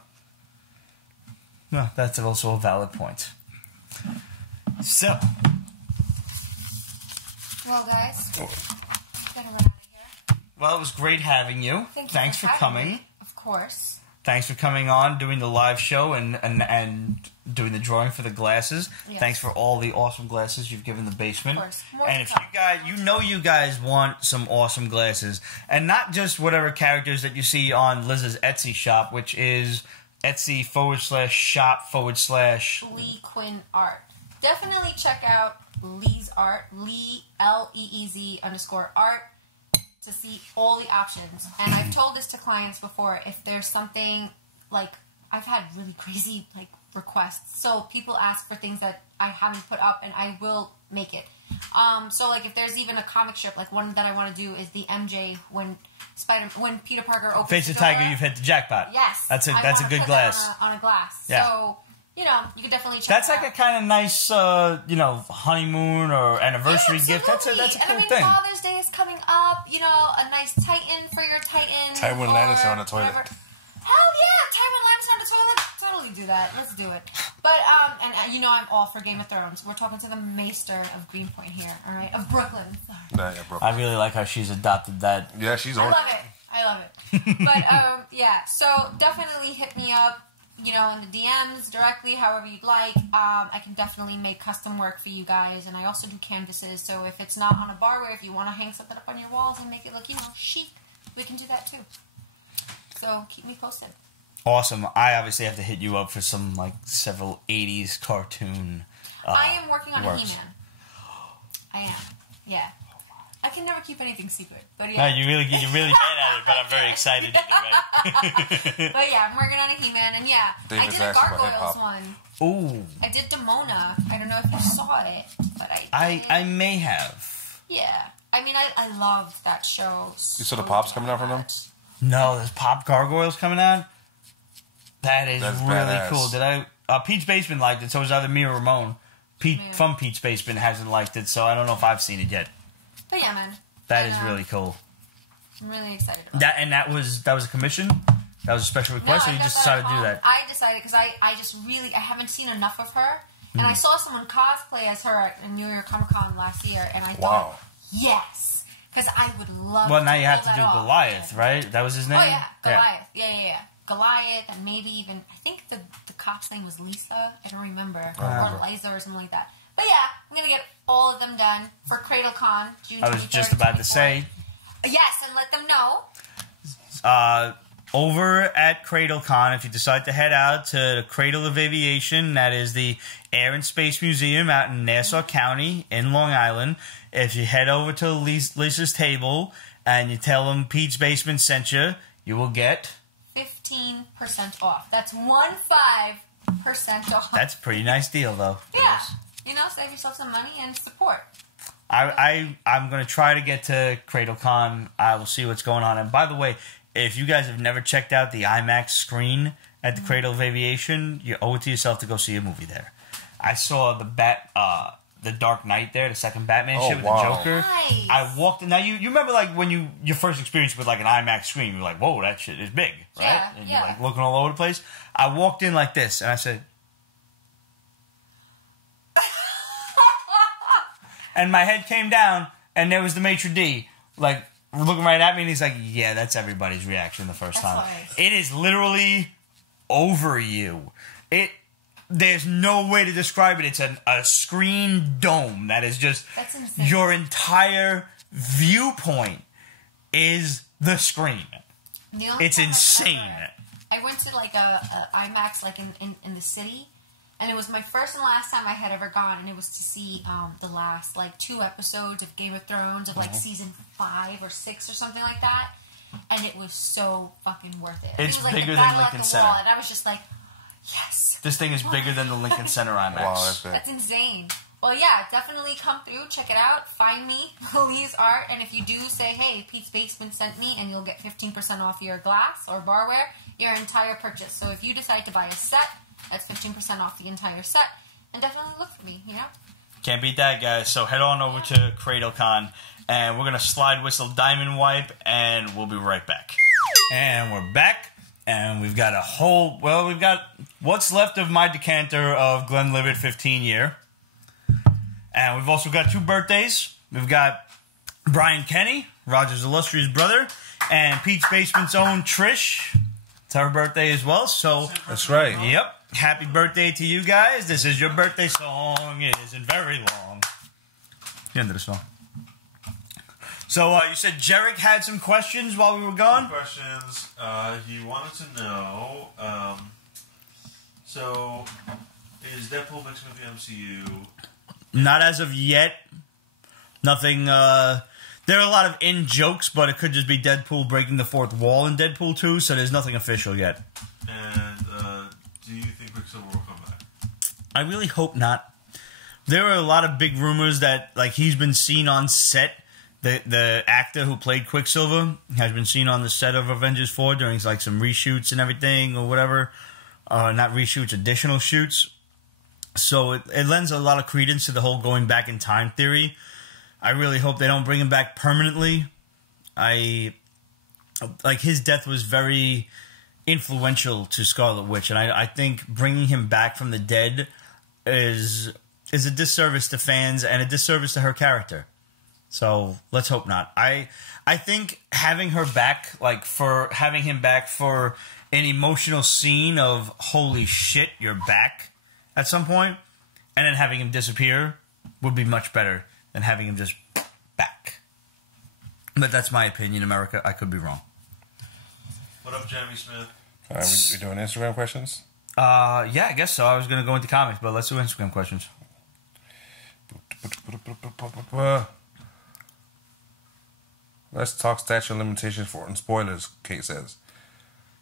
No, that's also a valid point. So, well, guys, gonna run out of here. Well, it was great having you. Thanks for coming. Me, of course. Thanks for coming on, doing the live show, and doing the drawing for the glasses. Yes. Thanks for all the awesome glasses you've given the basement. Of course. And if you guys want some awesome glasses, and not just whatever characters that you see on Liz's Etsy shop, which is Etsy/shop/ Lee Quinn Art. Definitely check out Lee's art, Lee, LEEZ_art, to see all the options. And I've told this to clients before, if there's something, like, I've had really crazy, like, requests. So people ask for things that I haven't put up, and I will make it. So, like, if there's even a comic strip, like, one that I want to do is the MJ when Peter Parker opens Face the Tiger, you've hit the jackpot. Yes. That's a good glass. On a glass. Yeah. So... you can definitely check That's it like out. a kind of nice, honeymoon or anniversary gift. That's a cool thing. Father's Day is coming up. A nice Titan for your Titan. Tywin Lannister on the toilet. Hell yeah, Tywin Lannister on the toilet. Totally do that. Let's do it. But, and you know I'm all for Game of Thrones. We're talking to the maester of Greenpoint here, all right? Of Brooklyn. Sorry. Yeah, Brooklyn. I really like how she's adopted that. Yeah, she's I old. love it. I love it. But, yeah, so definitely hit me up, you know, in the DMs directly, however you'd like. I can definitely make custom work for you guys, and I also do canvases, so if it's not on a barware, if you want to hang something up on your walls and make it look, you know, chic, we can do that too. So keep me posted. Awesome. I obviously have to hit you up for some, like, several 80s cartoon I am working on works. a He-Man. I am. Yeah. I can never keep anything secret, but No, yeah. you're really bad at it, but I'm very excited either way. But yeah, I'm working on a He-Man, and yeah, David's I did a asking about Gargoyles hip-hop. one. Ooh. I did Demona. I don't know if you saw it, but I did. I may have. Yeah. I mean, I loved that show. You saw the pops coming out from them? No, there's Pop Gargoyles coming out? That's really badass. cool. Did I... Pete's Basement liked it, so it was either me or Ramon. Pete from Pete's Basement hasn't liked it, so I don't know if I've seen it yet. But yeah, man. That is really cool. I'm really excited about That. And that was a commission? That was a special request, or you just decided to do that? I decided because I just really, I haven't seen enough of her. And I saw someone cosplay as her at New York Comic Con last year, and I thought, yes. Because I would love Well, to now you have pull to do that off. Goliath, right? That was his name? Oh, yeah. Goliath. Yeah. Goliath, and maybe even, I think the cop's name was Lisa. I don't remember. Or Liza or something like that. But yeah, I'm going to get all of them done for Cradle-Con, June 23rd. I was just about to say. Yes, and let them know. Over at Cradle-Con, if you decide to head out to the Cradle of Aviation, that is the Air and Space Museum out in Nassau County in Long Island. If you head over to Lisa's table and you tell them Pete's Basement sent you, you will get 15% off. That's 15% off. That's a pretty nice deal, though. Yeah. You know, save yourself some money and support. I'm going to try to get to Cradle-Con. I will see what's going on. And by the way, if you guys have never checked out the IMAX screen at the Cradle of Aviation, you owe it to yourself to go see a movie there. I saw the Dark Knight there, the second Batman shit with the Joker. Nice. I walked in. Now, you remember, like, when your first experience with, like, an IMAX screen, you're like, whoa, that shit is big, right? Yeah, and yeah. you're, like, looking all over the place. I walked in like this, and I said... and my head came down, and there was the maitre d', like, looking right at me, and he's like, yeah, that's everybody's reaction the first time. Nice. It is literally over you. There's no way to describe it. It's a screen dome that is just... That's insane. Your entire viewpoint is the screen. It's insane. I went to, like, a IMAX, like, in the city, and it was my first and last time I had ever gone, and it was to see the last, like, 2 episodes of Game of Thrones of, like, season 5 or 6 or something like that, and it was so fucking worth it. It's it was, like, bigger the than Battle at Lincoln the Center. Wall, and I was just like, yes. This thing is bigger than the Lincoln Center IMAX. Wow, that's big. That's insane. Well, yeah, definitely come through, check it out, find me, Lee's Art, and if you do say, hey, Pete's Basement sent me, and you'll get 15% off your glass or barware, your entire purchase. So if you decide to buy a set, that's 15% off the entire set, and definitely look for me, you know? Can't beat that, guys. So head on over to Cradle-Con, and we're going to slide whistle Diamond Wipe, and we'll be right back. And we're back. And we've got we've got what's left of my decanter of Glenlivet 15 year. And we've also got 2 birthdays. We've got Brian Kenny, Roger's illustrious brother, and Pete's Basement's own Trish. It's her birthday as well, so... That's right. Yep. Happy birthday to you guys. This is your birthday song. It isn't very long. The end of the song. So, you said Jarek had some questions while we were gone? Questions. He wanted to know, so, is Deadpool mixing with the MCU? Not as of yet. Nothing, there are a lot of in-jokes, but it could just be Deadpool breaking the 4th wall in Deadpool 2, so there's nothing official yet. And, do you think Quicksilver will come back? I really hope not. There are a lot of big rumors that, like, he's been seen on set. The actor who played Quicksilver has been seen on the set of Avengers 4 during, like, some reshoots and everything or whatever. Not reshoots, additional shoots. So it lends a lot of credence to the whole going back in time theory. I really hope they don't bring him back permanently. His death was very influential to Scarlet Witch, and I think bringing him back from the dead is a disservice to fans and a disservice to her character. So let's hope not. I think having her back, having him back for an emotional scene of holy shit, you're back at some point, and then having him disappear would be much better than having him just back. But that's my opinion, America. I could be wrong. What up, Jeremy Smith? All right, we doing Instagram questions? Yeah, I guess so. I was going to go into comics, but let's do Instagram questions. Let's talk statute of limitations for spoilers, Kate says.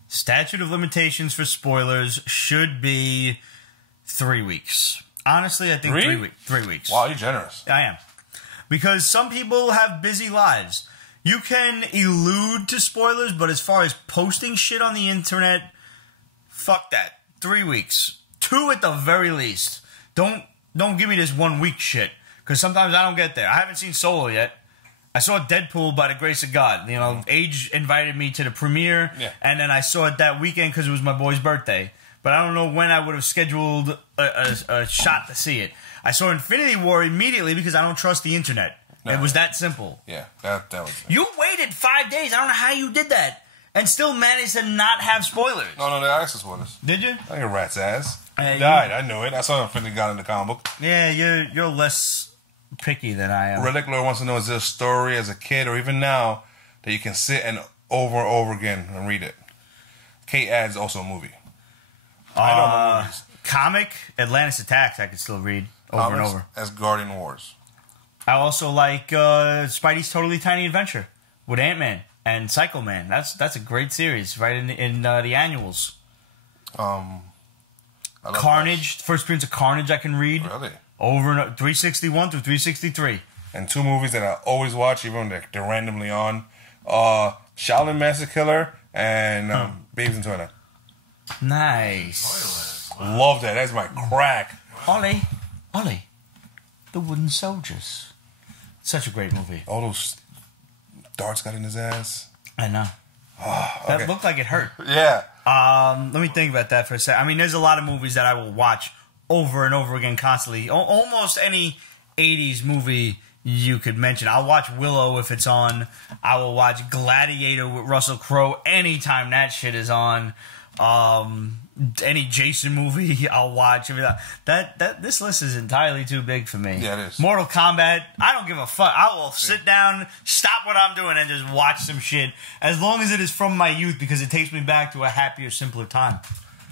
Statute of limitations for spoilers should be 3 weeks. Honestly, I think 3 weeks. 3 weeks. Wow, you're generous. I am. Because some people have busy lives. You can allude to spoilers, but as far as posting shit on the internet, fuck that. 3 weeks. 2 at the very least. Don't give me this 1 week shit. Because sometimes I don't get there. I haven't seen Solo yet. I saw Deadpool by the grace of God. You know, Age invited me to the premiere, and then I saw it that weekend because it was my boy's birthday. But I don't know when I would have scheduled a shot to see it. I saw Infinity War immediately because I don't trust the internet. No, it was that simple. Yeah, that was... You waited 5 days. I don't know how you did that. And still managed to not have spoilers. No, they asked us spoilers. Did you? I think a rat's ass. He died. I knew it. I saw Infinity Gauntlet in the comic book. Yeah, you're less picky than I am. Relic Lord wants to know, is there a story as a kid or even now that you can sit and over again and read it? Kate adds also a movie. I don't know movies. Comic, Atlantis Attacks, I could still read over and over. As Guardian Wars. I also like Spidey's Totally Tiny Adventure with Ant-Man and Psycho Man. That's a great series, right in the annuals. Carnage, First Appearance of Carnage I can read. Really? Over 361 through 363. And 2 movies that I always watch, even when they're randomly on. Shaolin Master Killer and Babes in Toyland. Nice. Wow. Love that. That's my crack. Ollie. The Wooden Soldiers. Such a great movie. All those darts got in his ass. I know. Oh, okay. That looked like it hurt. Yeah. Let me think about that for a second. I mean, there's a lot of movies that I will watch over and over again constantly. Almost any 80s movie you could mention. I'll watch Willow if it's on. I will watch Gladiator with Russell Crowe anytime that shit is on. Any Jason movie I'll watch. This list is entirely too big for me. Yeah, it is. Mortal Kombat, I don't give a fuck. I will sit down, stop what I'm doing, and just watch some shit. As long as it is from my youth, because it takes me back to a happier, simpler time.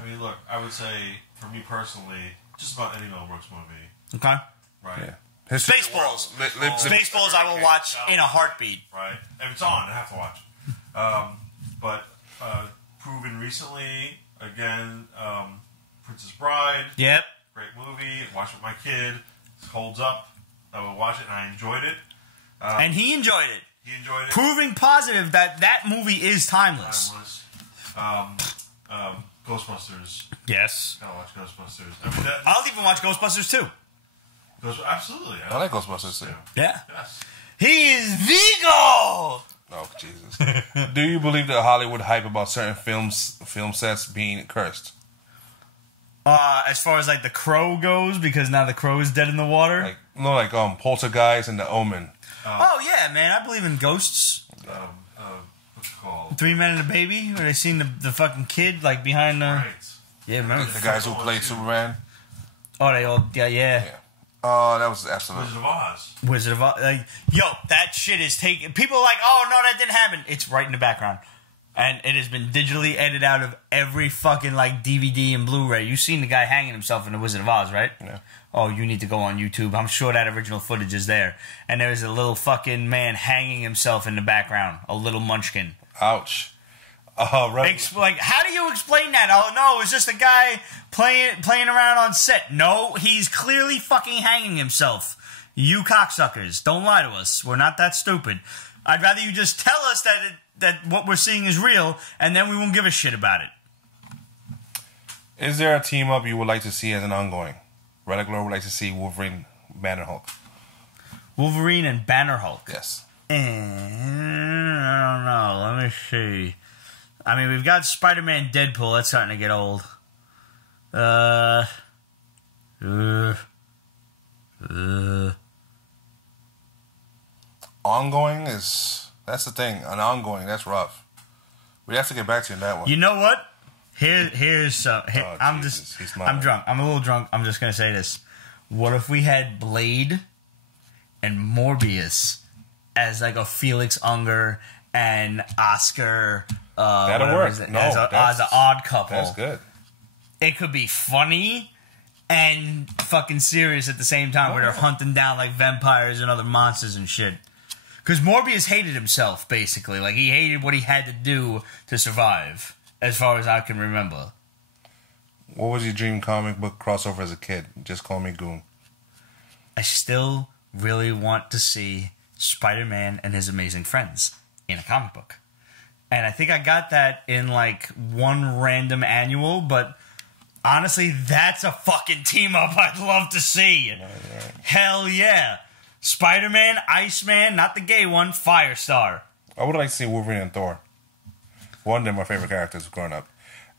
I mean, look, I would say, for me personally, just about any Mel Brooks movie. Okay. Right? Yeah. Spaceballs. Spaceballs I will watch in a heartbeat. Right? If it's on, I have to watch. But proven recently, again, Princess Bride. Yep. Great movie. Watched with my kid. It holds up. I would watch it, and I enjoyed it. And he enjoyed it. He enjoyed it. Proving positive that movie is timeless. Ghostbusters. Yes. Gotta watch Ghostbusters. I mean, I'll even watch Ghostbusters too. Absolutely. I like Ghostbusters too. Yeah. Yes. He is Vigo! Oh, Jesus. Do you believe the Hollywood hype about certain film sets being cursed? As far as like the Crow goes, because now the Crow is dead in the water. Like Poltergeist and The Omen. Oh yeah, man! I believe in ghosts. What's it called? 3 Men and a Baby, where they seen the fucking kid like behind the. Right. Yeah, remember The guys who played Superman. Oh, they all yeah. Oh, that was absolute. Wizard of Oz. Yo, that shit is taken. People are like, oh no, that didn't happen. It's right in the background, and it has been digitally edited out of every fucking like DVD and Blu-ray. You've seen the guy hanging himself in the Wizard of Oz, right? Yeah. Oh, you need to go on YouTube. I'm sure that original footage is there. And there's a little fucking man hanging himself in the background, a little munchkin. Ouch. Like, how do you explain that? Oh no, it's just a guy playing around on set. No, he's clearly fucking hanging himself. You cocksuckers, don't lie to us. We're not that stupid. I'd rather you just tell us that what we're seeing is real, and then we won't give a shit about it. Is there a team up you would like to see as an ongoing? Relic Lord would like to see Wolverine, Banner Hulk. Wolverine and Banner Hulk. Yes. I don't know. Let me see. I mean, we've got Spider-Man, Deadpool. That's starting to get old. Ongoing that's the thing. An ongoing, that's rough. We have to get back to you on that one. You know what? Here's I'm drunk. I'm a little drunk. I'm just gonna say this. What if we had Blade and Morbius as like a Felix Unger and Oscar? That'll work. As an odd couple. That's good. It could be funny and fucking serious at the same time, where they're hunting down like vampires and other monsters and shit. Because Morbius hated himself, basically. Like, he hated what he had to do to survive, as far as I can remember. What was your dream comic book crossover as a kid? Just call me Goon. I still really want to see Spider-Man and his amazing friends in a comic book. And I think I got that in, like, one random annual, but honestly, that's a fucking team-up I'd love to see. Right. Hell yeah. Spider-Man, Iceman, not the gay one, Firestar. I would like to see Wolverine and Thor. One, they're my favorite characters growing up.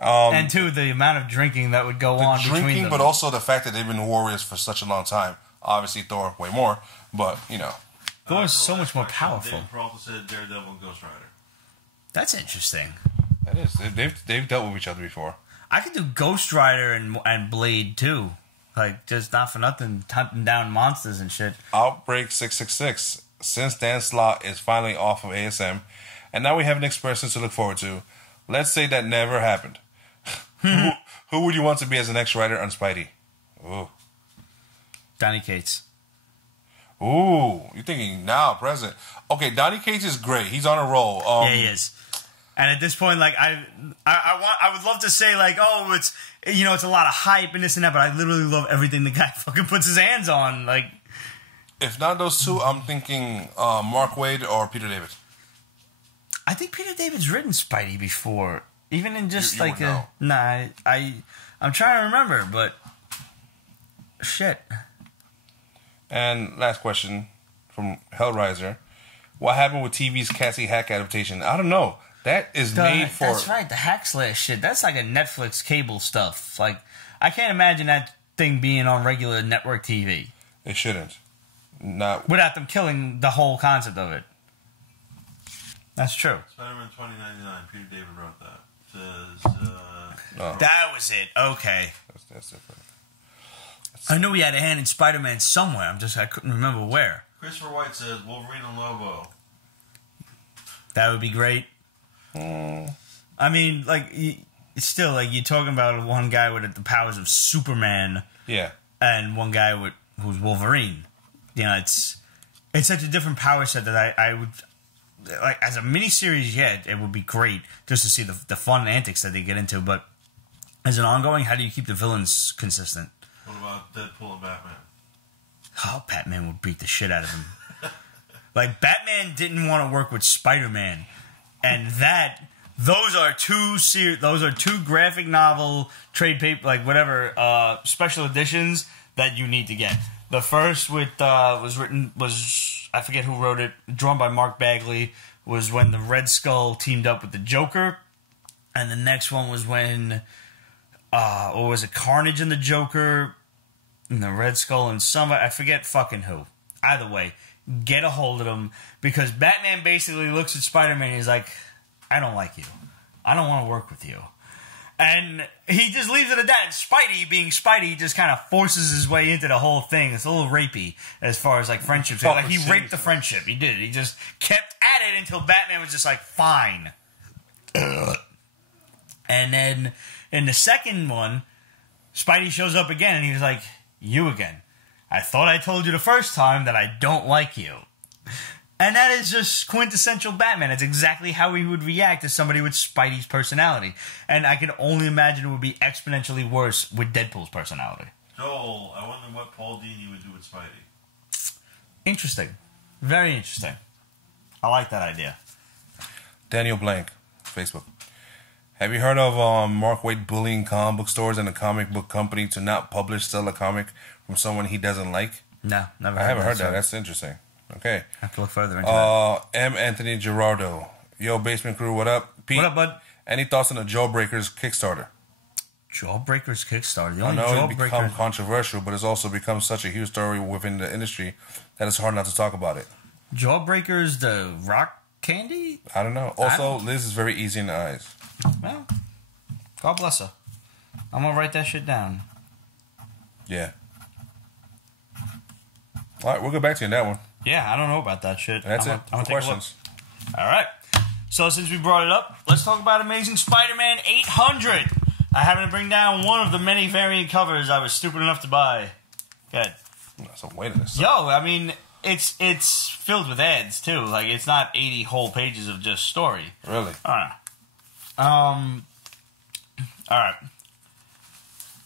And two, the amount of drinking that would go on between them. But also the fact that they've been warriors for such a long time. Obviously, Thor, way more, but, you know. Thor's so much more powerful. David Peralta said Daredevil and Ghost Rider. That's interesting. That is. They've dealt with each other before. I could do Ghost Rider and Blade, too. Like, just not for nothing, hunting down monsters and shit. Outbreak 666. Since Dan Slott is finally off of ASM, and now we have an expression to look forward to, let's say that never happened. Who would you want to be as the next writer on Spidey? Ooh. Donny Cates. Ooh, you're thinking now, present. Okay, Donny Cates is great. He's on a roll. Yeah, he is. And at this point, like, I would love to say, like, oh, it's, you know, it's a lot of hype and this and that, but I literally love everything the guy fucking puts his hands on. Like, if not those two, I'm thinking Mark Waid or Peter David. I think Peter David's written Spidey before, even in just you like would know. I'm trying to remember, but shit. And last question from Hellraiser: what happened with TV's Cassie Hack adaptation? I don't know. That is made for... That's right, the Hack Slash shit. That's like a Netflix cable stuff. Like, I can't imagine that thing being on regular network TV. It shouldn't. Not without them killing the whole concept of it. That's true. Spider-Man 2099, Peter David wrote that. Says, That was it. Okay. That's different. I knew he had a hand in Spider-Man somewhere. I couldn't remember where. Christopher White says Wolverine and Lobo. That would be great. I mean, like, it's still, like, you're talking about one guy with the powers of Superman. Yeah. And one guy who's Wolverine. You know, it's such a different power set that I would, like, as a miniseries, yeah, it would be great just to see the fun antics that they get into. But as an ongoing, how do you keep the villains consistent? What about Deadpool and Batman? Oh, Batman would beat the shit out of him. Like, Batman didn't want to work with Spider-Man. And those are two graphic novel trade paper, like whatever, special editions that you need to get. The first was I forget who wrote it, drawn by Mark Bagley, was when the Red Skull teamed up with the Joker, and the next one was when, or was it Carnage and the Joker, and the Red Skull and somebody, I forget fucking who. Either way, get a hold of them, because Batman basically looks at Spider-Man and he's like, I don't like you. I don't want to work with you. And he just leaves it at that. And Spidey, being Spidey, just kind of forces his way into the whole thing. It's a little rapey as far as, like, friendships. Like, he raped the friendship. He did. He just kept at it until Batman was just like, fine. And then in the second one, Spidey shows up again and he was like, you again. I thought I told you the first time that I don't like you. And that is just quintessential Batman. It's exactly how he would react to somebody with Spidey's personality. And I can only imagine it would be exponentially worse with Deadpool's personality. Joel, I wonder what Paul Dini would do with Spidey. Interesting. Very interesting. I like that idea. Daniel Blank, Facebook. Have you heard of Mark Waid bullying comic book stores and a comic book company to not sell a comic from someone he doesn't like? No, never heard I haven't heard that. So. That's interesting. Okay. I have to look further into that. M. Anthony Gerardo. Yo, Basement Crew, what up? Pete, what up, bud? Any thoughts on the Jawbreakers Kickstarter? Jawbreakers Kickstarter. The I only know it's Jawbreaker. become controversial, but it's also become such a huge story within the industry that it's hard not to talk about it. Jawbreakers, the rock candy? I don't know. Also, Liz is very easy in the eyes. Well, God bless her. I'm going to write that shit down. Yeah. All right, we'll get back to you on that one. Yeah, I don't know about that shit. That's I'm it. gonna For take a look. questions. All right. So since we brought it up, let's talk about Amazing Spider-Man 800. I happen to bring down one of the many variant covers I was stupid enough to buy. Good. So wait a minute. Yo, I mean, it's filled with ads too. Like it's not 80 whole pages of just story. Really? All right.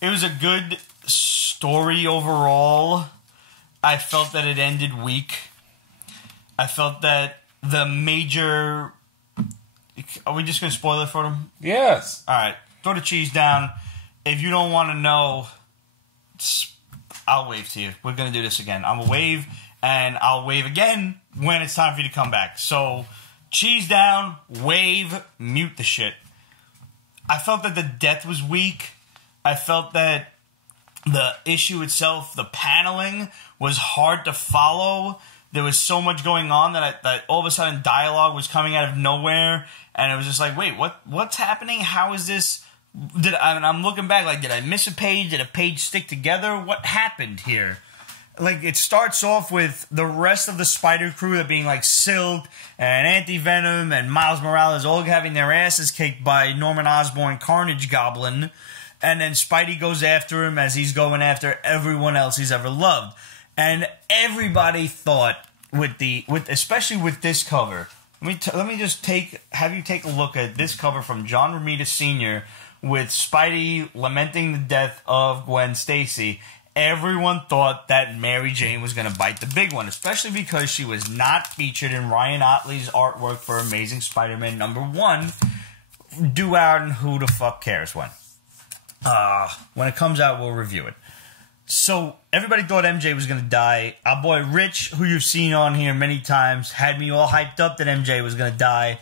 It was a good story overall. I felt that it ended weak. I felt that the major... Are we just going to spoil it for them? Yes. All right. Throw the cheese down. If you don't want to know, I'll wave to you. We're going to do this again. I'm going to wave, and I'll wave again when it's time for you to come back. So, cheese down, wave, mute the shit. I felt that the death was weak. I felt that the issue itself, the paneling, was hard to follow. There was so much going on that all of a sudden dialogue was coming out of nowhere, and it was just like, wait, what's happening? How is this? I'm looking back, like, did I miss a page? Did a page stick together? What happened here? Like, it starts off with the rest of the Spider crew that being like Silk and Anti-Venom and Miles Morales all having their asses kicked by Norman Osborn Carnage Goblin. And then Spidey goes after him as he's going after everyone else he's ever loved. And everybody thought especially with this cover. Let me just have you take a look at this cover from John Romita Sr. with Spidey lamenting the death of Gwen Stacy. Everyone thought that Mary Jane was going to bite the big one, especially because she was not featured in Ryan Ottley's artwork for Amazing Spider-Man #1. Due out and who the fuck cares when? When it comes out, we'll review it. So, everybody thought MJ was going to die. Our boy Rich, who you've seen on here many times, had me all hyped up that MJ was going to die.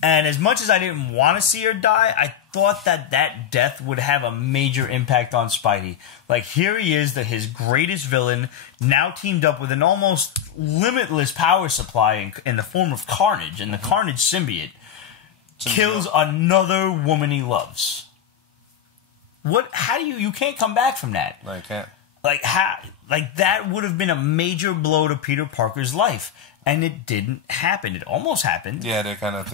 And as much as I didn't want to see her die, I thought that death would have a major impact on Spidey. Like, here he is, his greatest villain, now teamed up with an almost limitless power supply in the form of Carnage, and the Carnage symbiote kills another woman he loves. How do you can't come back from that. No, you can't. That would have been a major blow to Peter Parker's life. And it didn't happen. It almost happened. Yeah, they kind of...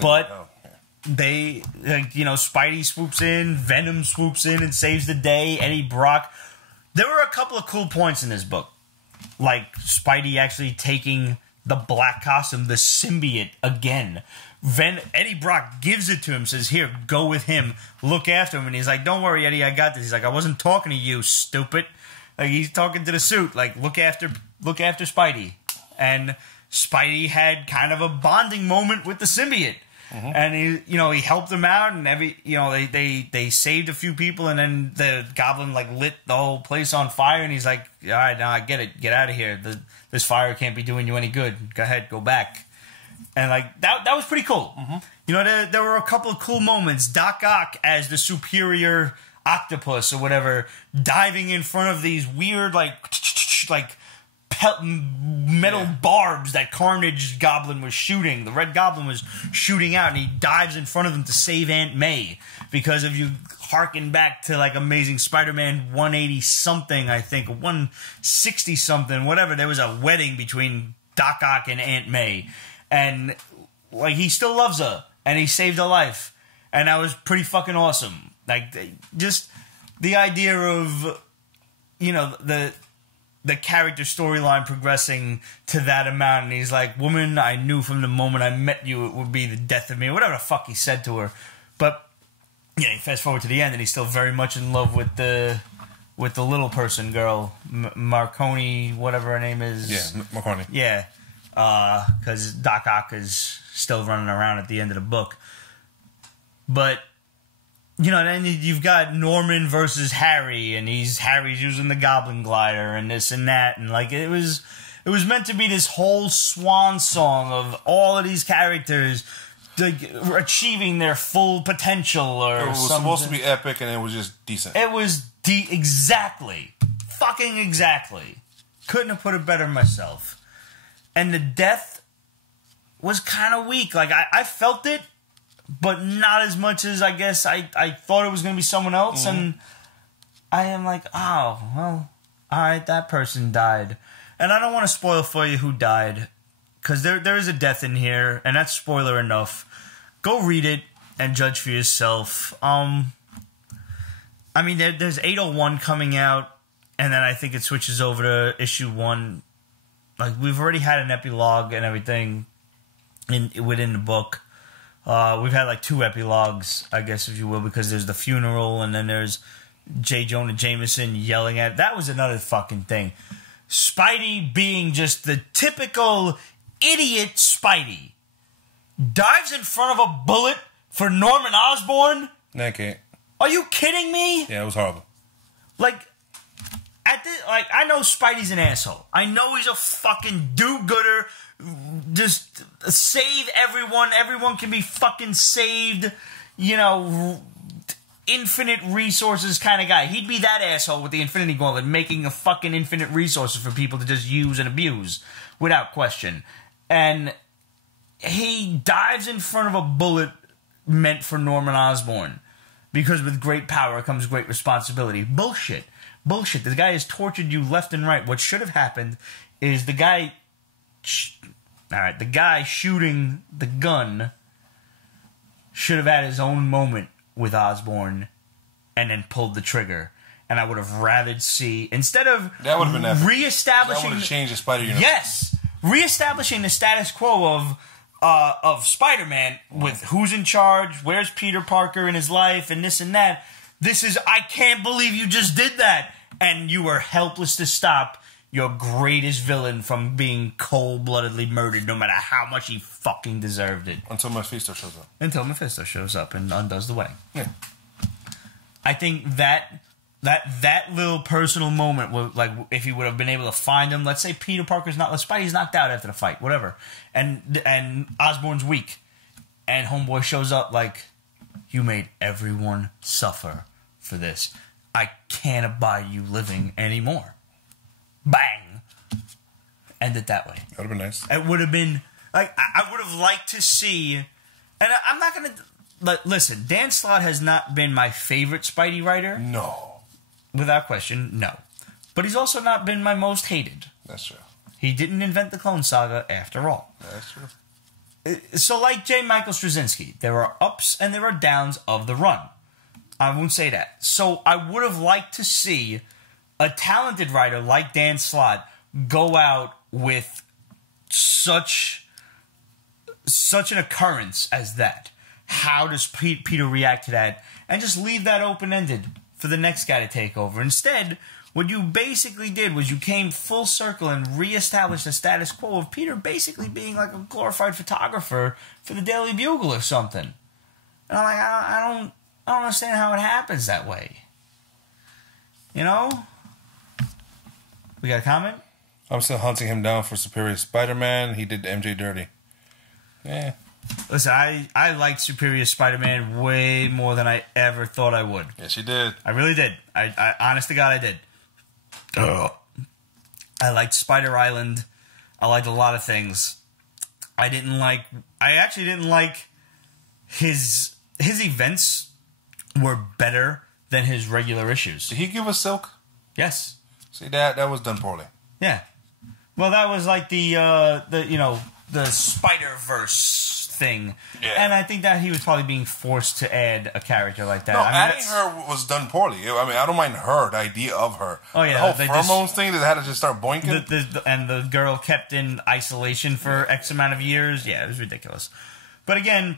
Spidey swoops in, Venom swoops in and saves the day, Eddie Brock. There were a couple of cool points in this book. Like Spidey actually taking the black costume, the symbiote, again. Eddie Brock gives it to him, says, here, go with him, look after him. And he's like, don't worry, Eddie, I got this. He's like, I wasn't talking to you, stupid. Like, he's talking to the suit, like, look after Spidey. And Spidey had kind of a bonding moment with the symbiote. Mm-hmm. And he helped him out, and they saved a few people, and then the goblin lit the whole place on fire, and he's like, all right, now I get it, get out of here. This fire can't be doing you any good. Go ahead, go back. And that was pretty cool. Mm-hmm. There were a couple of cool moments. Doc Ock as the superior octopus or whatever, diving in front of these weird metal barbs that Carnage Goblin was shooting. The Red Goblin was shooting out, and he dives in front of them to save Aunt May. Because if you harken back to Amazing Spider-Man 180-something, I think, 160-something, whatever, there was a wedding between Doc Ock and Aunt May. And he still loves her, and he saved her life. And that was pretty fucking awesome. Just the idea of, the character storyline progressing to that amount, and he's like, woman, I knew from the moment I met you it would be the death of me, whatever the fuck he said to her. But you fast forward to the end, and he's still very much in love with the little person girl, Marconi, whatever her name is. Yeah, Marconi. Yeah, because Doc Ock is still running around at the end of the book. But then you've got Norman versus Harry, and Harry's using the Goblin Glider, and this and that, and it was meant to be this whole swan song of all of these characters achieving their full potential or It was something. supposed to be epic, and it was just decent. It was exactly. Fucking exactly. Couldn't have put it better myself. And the death was kind of weak. Like, I felt it, but not as much as I guess I thought it was going to be someone else. And I am like, oh, well, alright, that person died. And I don't want to spoil for you who died, because there is a death in here, and that's spoiler enough. Go read it and judge for yourself. I mean, there's 801 coming out, and then I think it switches over to issue 1. Like, we've already had an epilogue and everything within the book. We've had like 2 epilogues, I guess, if you will, because there's the funeral, and then there's J. Jonah Jameson yelling at... That was another fucking thing. Spidey being just the typical idiot Spidey. Dives in front of a bullet for Norman Osborn? Okay. Are you kidding me? Yeah, it was horrible. Like, I know Spidey's an asshole. I know he's a fucking do-gooder. Just save everyone. Everyone can be fucking saved. You know, infinite resources kind of guy. He'd be that asshole with the Infinity Gauntlet, making a fucking infinite resources for people to just use and abuse, without question. And he dives in front of a bullet meant for Norman Osborn, because with great power comes great responsibility. Bullshit. Bullshit. The guy has tortured you left and right. What should have happened is the guy... Alright, the guy shooting the gun should have had his own moment with Osborn and then pulled the trigger. And I would have rather see... Instead of that would have been epic. Reestablishing... That would have changed the Spider universe. Yes! Reestablishing the status quo of Spider-Man with who's in charge, where's Peter Parker in his life, and this and that. This is, I can't believe you just did that. And you were helpless to stop your greatest villain from being cold-bloodedly murdered, no matter how much he fucking deserved it. Until Mephisto shows up. Until Mephisto shows up and undoes the wedding. Yeah. I think that little personal moment, like, if he would have been able to find him, let's say Peter Parker's not, Spidey's knocked out after the fight, whatever, and Osborn's weak, and Homeboy shows up like, you made everyone suffer for this. I can't abide you living anymore. Bang! End it that way. That would have been nice. It would have been, like, I would have liked to see, and I'm not going to, listen, Dan Slott has not been my favorite Spidey writer. No. Without question, no. But he's also not been my most hated. That's true. He didn't invent the Clone Saga after all. That's true. So like J. Michael Straczynski, there are ups and there are downs of the run. I won't say that. So I would have liked to see a talented writer like Dan Slott go out with such an occurrence as that. How does Peter react to that? And just leave that open-ended for the next guy to take over. Instead, what you basically did was you came full circle and reestablished the status quo of Peter basically being like a glorified photographer for the Daily Bugle or something. And I'm like, I don't understand how it happens that way. You know? We got a comment? I'm still hunting him down for Superior Spider-Man. He did MJ dirty. Yeah. Listen, I liked Superior Spider-Man way more than I ever thought I would. Yes, you did. I really did. I honest to God, I did. I liked Spider Island. I liked a lot of things. I actually didn't like his events were better than his regular issues. Did he give us Silk? Yes. See, that was done poorly. Yeah. Well, that was like the Spider-Verse thing. Yeah. And I think that he was probably being forced to add a character like that. No, adding her was done poorly. I mean, I don't mind her, the idea of her. Oh, yeah. The whole pheromones thing that had to just start boinking. And the girl kept in isolation for X amount of years. Yeah, it was ridiculous. But again,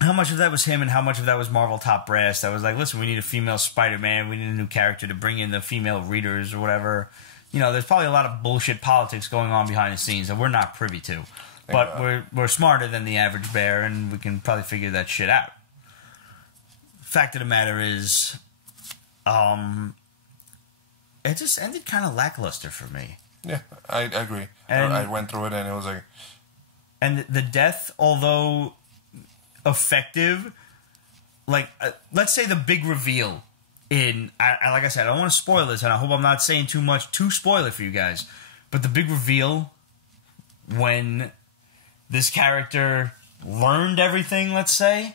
how much of that was him and how much of that was Marvel top brass that was like, listen, we need a female Spider-Man. We need a new character to bring in the female readers or whatever. You know, there's probably a lot of bullshit politics going on behind the scenes that we're not privy to. But we're smarter than the average bear, and we can probably figure that shit out. Fact of the matter is, it just ended kind of lackluster for me. Yeah, I agree. And I went through it, and it was like... And the death, although effective. Like, let's say the big reveal in, like I said, I don't want to spoil this, and I hope I'm not saying too much to spoil it for you guys, but the big reveal when this character learned everything, let's say,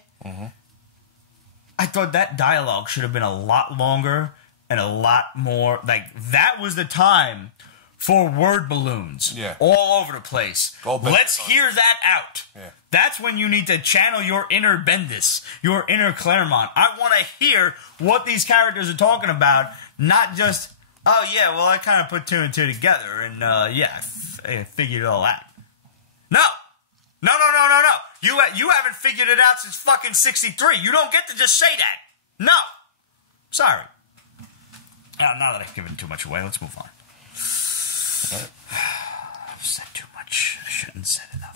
I thought that dialogue should have been a lot longer and a lot more, like, that was the time for word balloons all over the place. Let's hear that out. Yeah. That's when you need to channel your inner Bendis, your inner Claremont. I want to hear what these characters are talking about, not just, oh, yeah, well, I kind of put two and two together, and, I figured it all out. No. You haven't figured it out since fucking 63. You don't get to just say that. No. Sorry. Now that I've given too much away, let's move on. I've said too much. I shouldn't have said enough.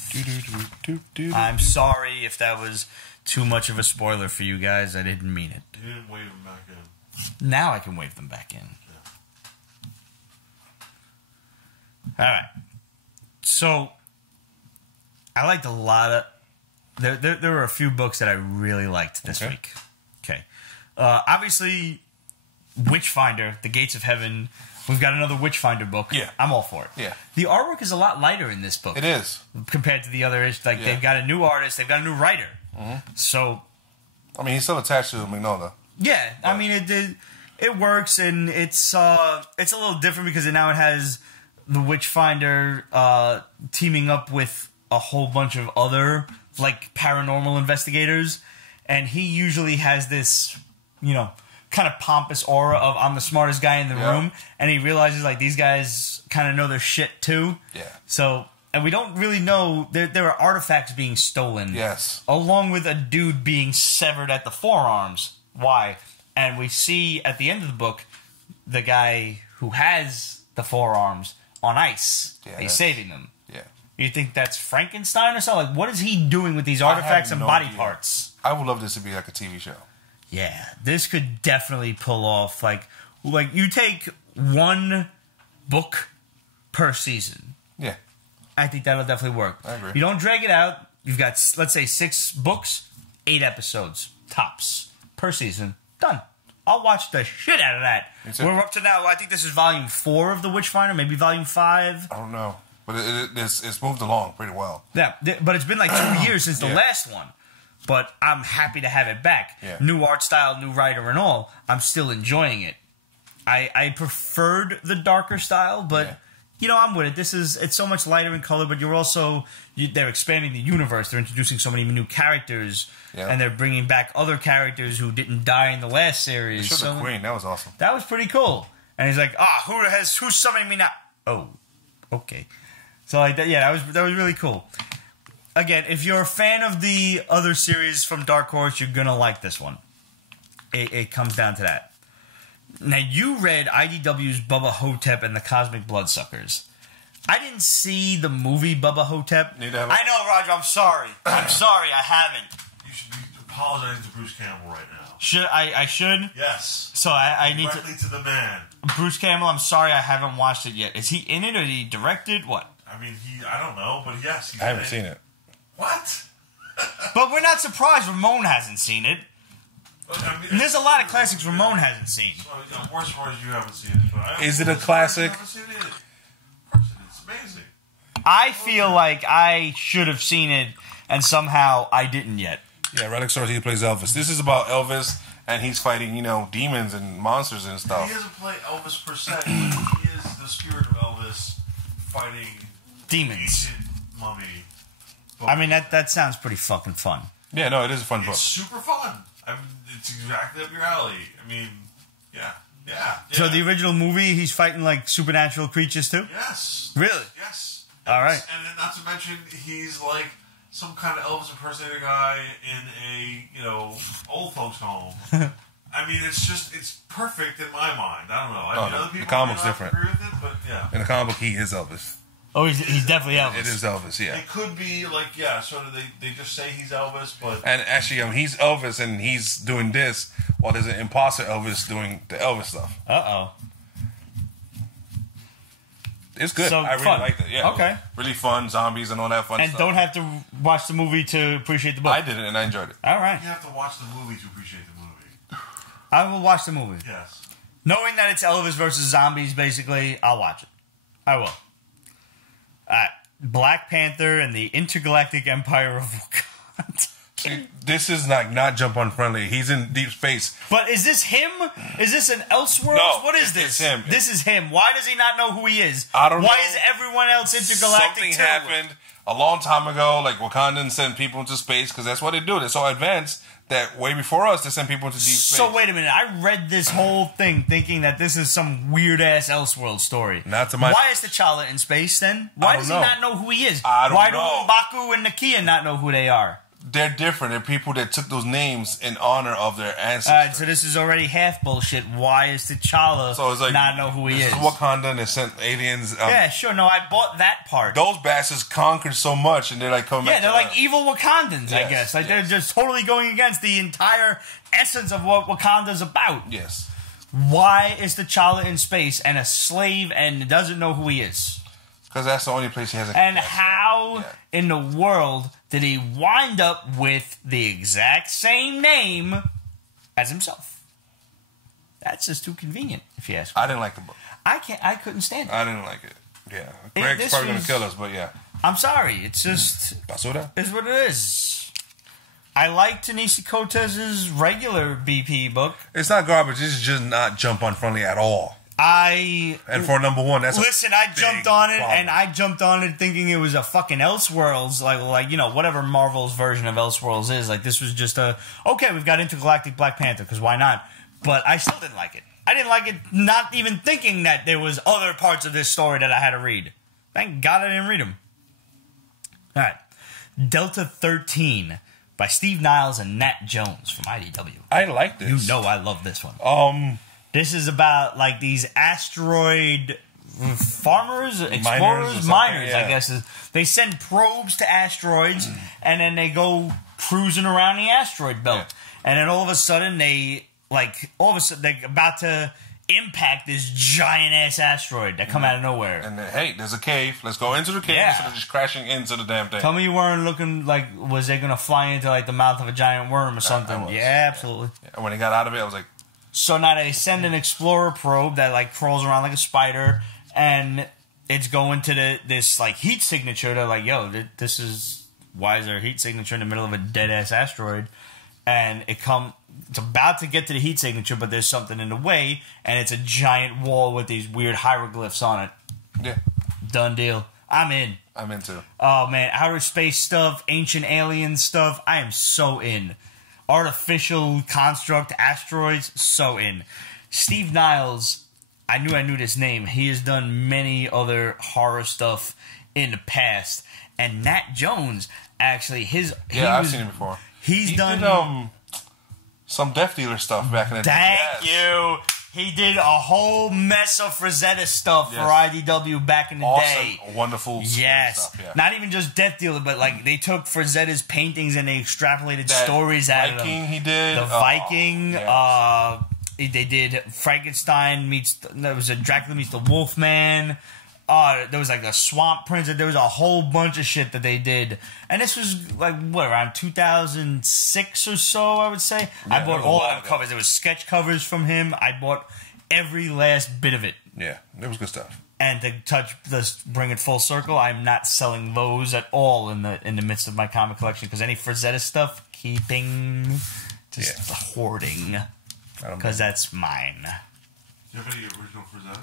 I'm sorry if that was too much of a spoiler for you guys. I didn't mean it. You didn't wave them back in. Now I can wave them back in. Yeah. Alright. So, I liked a lot of... There were a few books that I really liked this week. Okay. Obviously, Witchfinder, The Gates of Heaven... We've got another Witchfinder book. Yeah. I'm all for it. Yeah. The artwork is a lot lighter in this book. It is. Compared to the others. Like, they've got a new artist. They've got a new writer. So... I mean, he's still attached to Mignola. Yeah. But. I mean, it works, and it's a little different because now it has the Witchfinder teaming up with a whole bunch of other, like, paranormal investigators. And he usually has this, kind of pompous aura of I'm the smartest guy in the room, and he realizes like these guys kind of know their shit too. Yeah. So, and we don't really know there are artifacts being stolen. Yes. Along with a dude being severed at the forearms. Why? And we see at the end of the book the guy who has the forearms on ice. Yeah. He's saving them. Yeah. You think that's Frankenstein or something? Like, what is he doing with these artifacts and body parts? I would love this to be like a TV show. Yeah, this could definitely pull off, like you take one book per season. Yeah. I think that'll definitely work. I agree. You don't drag it out. You've got, let's say, 6 books, 8 episodes, tops, per season. Done. I'll watch the shit out of that. We're up to now, I think this is volume 4 of The Witchfinder, maybe volume 5. I don't know. But it's moved along pretty well. Yeah, but it's been like 2 years since the last one. But I'm happy to have it back. Yeah. New art style, new writer and all. I'm still enjoying it. I preferred the darker style, but, I'm with it. It's so much lighter in color, but they're expanding the universe. They're introducing so many new characters, and they're bringing back other characters who didn't die in the last series. They showed the Queen. That was awesome. That was pretty cool. And he's like, who's summoning me now? Oh, okay. So, like that, that was really cool. Again, if you're a fan of the other series from Dark Horse, you're going to like this one. It comes down to that. Now, you read IDW's Bubba-Ho-Tep and the Cosmic Bloodsuckers. I didn't see the movie Bubba-Ho-Tep. Neither have I. I know, Roger. I'm sorry. I'm sorry. I haven't. You should be apologizing to Bruce Campbell right now. Should I should? Yes. So I need to... Directly to the man. Bruce Campbell, I'm sorry I haven't watched it yet. Is he in it or did he direct it? What? I mean, I don't know, but yes. I haven't seen it. What? But we're not surprised Ramon hasn't seen it. And there's a lot of classics Ramon hasn't seen. I'm more surprised you haven't seen it. Is it a classic? Of course it's amazing. I feel like I should have seen it, and somehow I didn't yet. Yeah, Relic Source, he plays Elvis. This is about Elvis, and he's fighting, demons and monsters and stuff. He doesn't play Elvis per se. He is the spirit of Elvis fighting demons. Mummy. I mean, that sounds pretty fucking fun. Yeah, no, it is a fun book. It's super fun. I mean, it's exactly up your alley. I mean, yeah. So the original movie, he's fighting like supernatural creatures too? Yes. Really? Yes. All right. And then not to mention, he's like some kind of Elvis impersonator guy in a, old folks home. I mean, it's perfect in my mind. I don't know. I mean, other people the comic's may not different. agree with it, but yeah. In the comic book, he is Elvis. Oh, he's definitely Elvis. It is Elvis, yeah. It could be like, sort of they just say he's Elvis, but... And actually, he's Elvis and he's doing this while there's an imposter Elvis doing the Elvis stuff. Uh-oh. It's good. So, I really fun. liked it. Yeah. Okay. Really fun, zombies and all that fun And stuff. don't have to watch the movie to appreciate the book. I did it and I enjoyed it. All right. You have to watch the movie to appreciate the movie. I will watch the movie. Yes. Knowing that it's Elvis versus zombies, basically, I'll watch it. I will. Black Panther and the Intergalactic Empire of Wakanda. See, this is not jump on friendly. He's in deep space. But is this him? Is this an Elseworlds? No, What is this? it's him. This is him. Why does he not know who he is? I don't know. Why is everyone else intergalactic Something too? happened a long time ago. Like Wakandans send people into space because that's what they do. They're so advanced that way before us, they send people into deep space. So wait a minute. I read this whole thing thinking that this is some weird ass Elseworld story. Not to my- Why is T'Challa in space then? Why don't does know. he not know who he is? I don't Why know. do M'Baku and Nakia not know who they are? They're different. They're people that took those names in honor of their ancestors. Alright, so this is already half bullshit. Why is T'Challa So it's like not know who he this is? Wakanda and they sent aliens. Yeah, sure. No, I bought that part. Those bastards conquered so much, and they're like coming Yeah, back. they're to like Earth. evil Wakandans, I Yes, guess. Like yes. they're just totally going against the entire essence of what Wakanda's about. Yes, Why is T'Challa in space and a slave and doesn't know who he is? because that's the only place he has. And how Yeah. in the world did he wind up with the exact same name as himself? That's just too convenient, if you ask me. I didn't like the book. I couldn't stand it. I didn't like it. Yeah, Greg's this probably gonna was- kill us, but yeah, I'm sorry. It's just basura. is what it is. I like Ta-Nehisi Coates's regular BP book. It's not garbage. This is just not jump on friendly at all. I And for number one, that's listen. I jumped on it, and I jumped on it thinking it was a fucking Elseworlds, like you know, whatever Marvel's version of Elseworlds is. Like this was just a okay. We've got Intergalactic Black Panther because why not? But I still didn't like it. I didn't like it, not even thinking that there was other parts of this story that I had to read. Thank God I didn't read them. All right, Delta 13 by Steve Niles and Nat Jones from IDW. I like this. You know I love this one. This is about like these asteroid farmers, explorers, miners. yeah. I guess they send probes to asteroids, and then they go cruising around the asteroid belt, and then all of a sudden they're about to impact this giant ass asteroid that come out of nowhere. And then, hey, there's a cave. Let's go into the cave Yeah. instead of just crashing into the damn thing. Tell me you weren't looking like was they gonna fly into like the mouth of a giant worm or something? was. Yeah, absolutely. And when he got out of it, I was like, So now they send an explorer probe that like crawls around like a spider, and it's going to this like heat signature. They're like, "Yo, this is why is there a heat signature in the middle of a dead ass asteroid?" And it's about to get to the heat signature, but there's something in the way, and it's a giant wall with these weird hieroglyphs on it. yeah, Done deal. I'm in. I'm into it. Oh man, outer space stuff, ancient alien stuff. I am so in. Artificial construct asteroids, so in. Steve Niles, I knew this name. He has done many other horror stuff in the past. And Nat Jones, actually, I've seen him before. He did some Death Dealer stuff back in the day. Thank you. He did a whole mess of Frazetta stuff for IDW back in the day. Wonderful Yes. stuff. Yeah. Not even just Death Dealer, but like they took Frazetta's paintings and they extrapolated That stories out of them. Viking he did. The Viking, yes. They did Frankenstein there was a Dracula meets the Wolfman. There was like a Swamp Prince. There was a whole bunch of shit that they did. And this was like, what, around 2006 or so, I would say. Yeah, I bought all the covers. There was sketch covers from him. I bought every last bit of it. Yeah, it was good stuff. And to bring it full circle, I'm not selling those at all in the midst of my comic collection because any Frazetta stuff, keeping, just hoarding, because that's mine. Do you have any original Frazetta?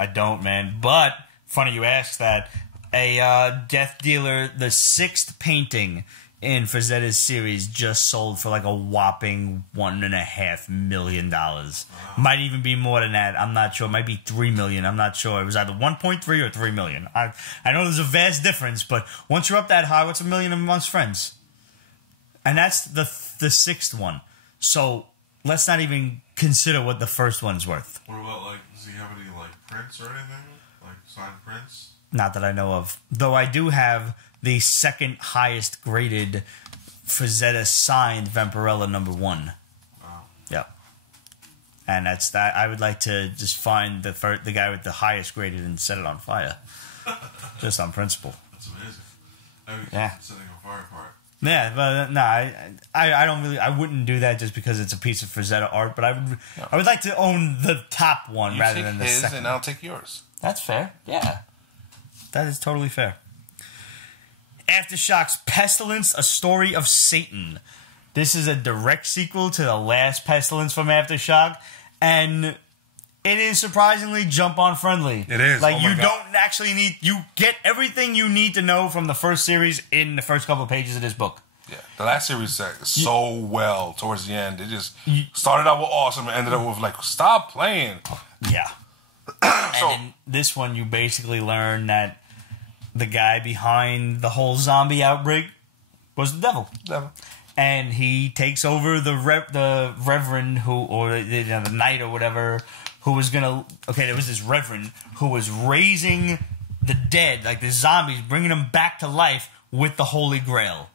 I don't, man. But funny you ask that. A Death Dealer, the 6th painting in Frazetta's series, just sold for like a whopping $1.5 million. Wow. Might even be more than that. I'm not sure. It might be $3 million. I'm not sure. It was either 1.3 or $3 million. I know there's a vast difference, but once you're up that high, what's $1 million amongst friends? And that's the 6th one. So let's not even consider what the first one's worth. What about like? Does he have any like prints or anything? Like signed prints? Not that I know of. Though I do have the 2nd highest graded Frazetta signed Vampirella #1. Wow. Yep. And that's that. I would like to just find the guy with the highest graded and set it on fire, just on principle. That's amazing. I mean, Yeah. setting a fire part. Yeah, but no, I don't really. I wouldn't do that just because it's a piece of Frazetta art. But I would like to own the top one rather than the second. And I'll take yours. That's fair. Yeah, that is totally fair. Aftershocks Pestilence, a story of Satan. This is a direct sequel to the last Pestilence from Aftershock, and it is surprisingly jump-on friendly. It is. Like, Oh my you God. don't actually need... You get everything you need to know from the first series in the first couple of pages of this book. Yeah, the last series so well towards the end. It just started out with awesome and ended up with, like, stop playing. Yeah. And in this one, you basically learn that the guy behind the whole zombie outbreak was the devil. And he takes over the reverend who, or the knight or whatever, who was gonna. Okay, there was this reverend who was raising the dead, like the zombies, bringing them back to life with the Holy Grail,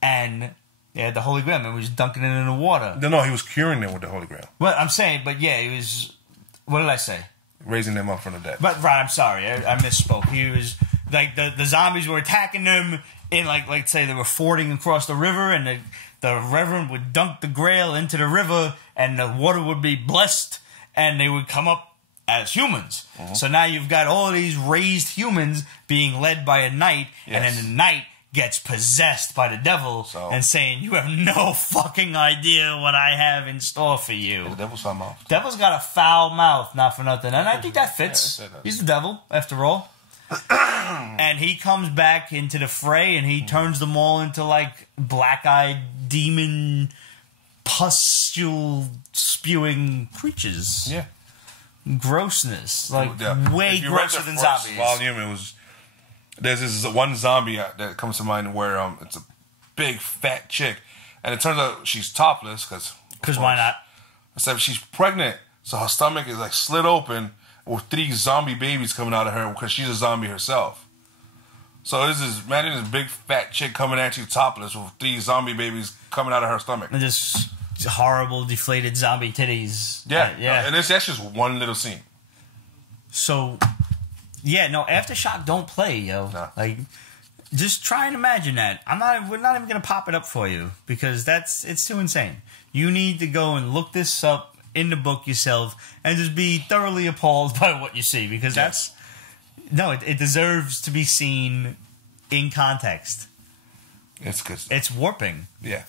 and the Holy Grail. And he was dunking it in the water. No, he was curing them with the Holy Grail, Well, I'm saying, but yeah, he was. What did I say? raising them up from the dead. But right, I'm sorry, I misspoke. He was like the zombies were attacking them in like say they were fording across the river, and the reverend would dunk the Grail into the river, and the water would be blessed, and they would come up as humans. So now you've got all of these raised humans being led by a knight, and then the knight gets possessed by the devil and saying, "You have no fucking idea what I have in store for you." The devil's foul mouth. Devil's got a foul mouth, not for nothing, and I think that fits. He's the devil, after all. And he comes back into the fray, and he turns them all into like black-eyed demon pustule spewing creatures. Yeah, grossness, like way if you grosser read the than first zombies. volume, it was. There's this one zombie that comes to mind where it's a big fat chick, and it turns out she's topless because why not? Except she's pregnant, so her stomach is like slit open with 3 zombie babies coming out of her because she's a zombie herself. So imagine this big fat chick coming at you topless with 3 zombie babies coming out of her stomach. And just horrible deflated zombie titties. Yeah, yeah. And that's just one little scene. So, yeah, no, Aftershock don't play, yo. No. Like, just try and imagine that. We're not even gonna pop it up for you because it's too insane. You need to go and look this up in the book yourself and just be thoroughly appalled by what you see because it deserves to be seen in context. It's good. It's warping. Yeah.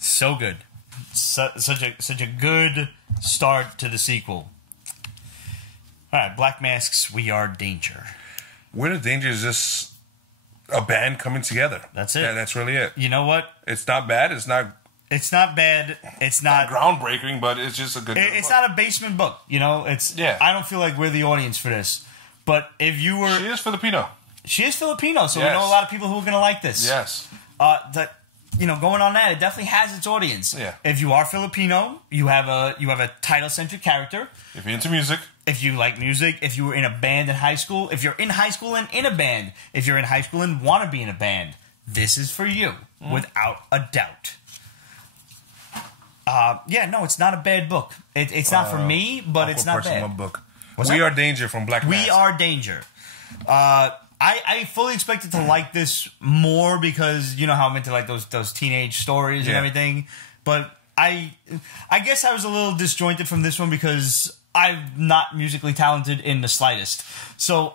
So good. Such a good start to the sequel. All right, Black Mask's We Are Danger. We're the Danger is just a band coming together. That's it. Yeah, that's really it. You know what? It's not bad. It's not bad. It's not groundbreaking, but it's just a good. It's not a basement book. You know, I don't feel like we're the audience for this. But if you were, she is Filipino. So we know a lot of people who are going to like this. Yes. Going on that, it definitely has its audience. Yeah. If you are Filipino, you have a title-centric character. If you're into music. If you like music, if you were in a band in high school, if you're in high school and in a band, if you're in high school and want to be in a band, this is for you, without a doubt. It's not a bad book. It's not for me, but it's not bad. One book. We Are Danger from Black Mask. We Are Danger. I fully expected to like this more because you know how I'm into like those teenage stories and everything. But I guess I was a little disjointed from this one because I'm not musically talented in the slightest. So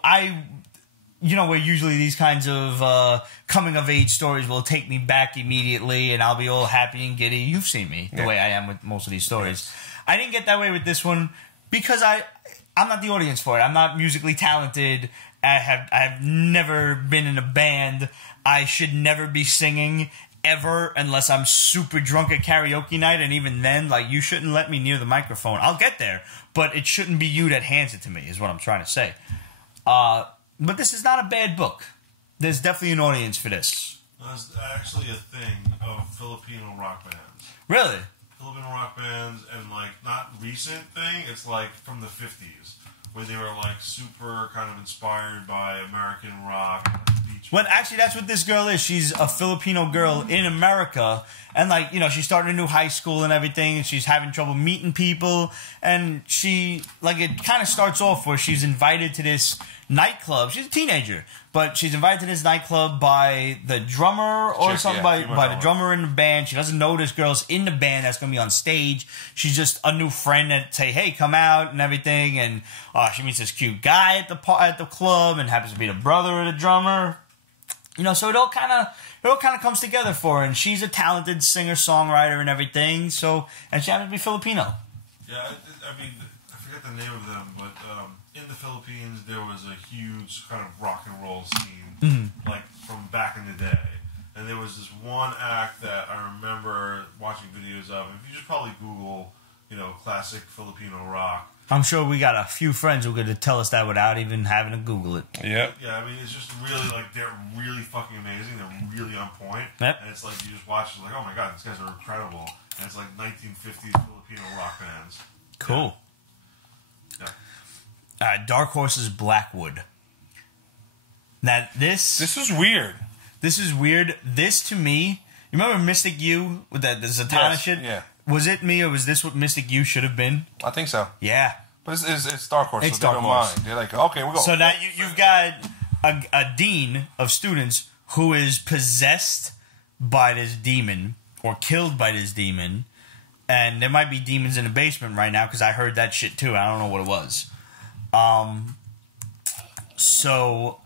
where usually these kinds of coming of age stories will take me back immediately and I'll be all happy and giddy. You've seen me the way I am with most of these stories. I didn't get that way with this one because I'm not the audience for it. I'm not musically talented. I've never been in a band. I should never be singing ever unless I'm super drunk at karaoke night, and even then, like, you shouldn't let me near the microphone. I'll get there, but it shouldn't be you that hands it to me, is what I'm trying to say. But this is not a bad book. There's definitely an audience for this. There's actually a thing of Filipino rock bands. Really? Filipino rock bands, and like not recent thing. It's like from the 50s, where they were like super kind of inspired by American rock, Beach Well, actually, that's what this girl is. She's a Filipino girl in America. And, like, you know, she's starting a new high school and everything. And she's having trouble meeting people. And she, like, it kind of starts off where she's invited to this nightclub. She's a teenager. But she's invited to this nightclub by the drummer or something. By the drummer in the band. She doesn't know this girl's in the band that's going to be on stage. She's just a new friend that say, hey, come out and everything. And she meets this cute guy at the club and happens to be the brother of the drummer. You know, so it all kind of comes together for her, and she's a talented singer-songwriter and everything. So, and she happens to be Filipino. Yeah, I mean, I forget the name of them, but in the Philippines there was a huge kind of rock and roll scene, like from back in the day. And there was this one act that I remember watching videos of. If you just probably Google, you know, classic Filipino rock. I'm sure we got a few friends who could tell us that without even having to Google it. Yep. Yeah, I mean, it's just really, like, they're really fucking amazing. They're really on point. Yep. And it's like, you just watch it, like, oh my god, these guys are incredible. And it's like 1950s Filipino rock bands. Cool. Yeah. Dark Horse's Blackwood. Now, this is weird. This is weird. This, to me, you remember Mystic U with the Zatanna shit? Yeah. Was it me, or was this what Mystic U should have been? I think so. Yeah. But it's Dark Horse, It's so they Dark don't Horse. mind. They're like, okay, we'll go. So now you've got a dean of students who is possessed by this demon, or killed by this demon, and there might be demons in the basement right now, because I heard that shit too. I don't know what it was. So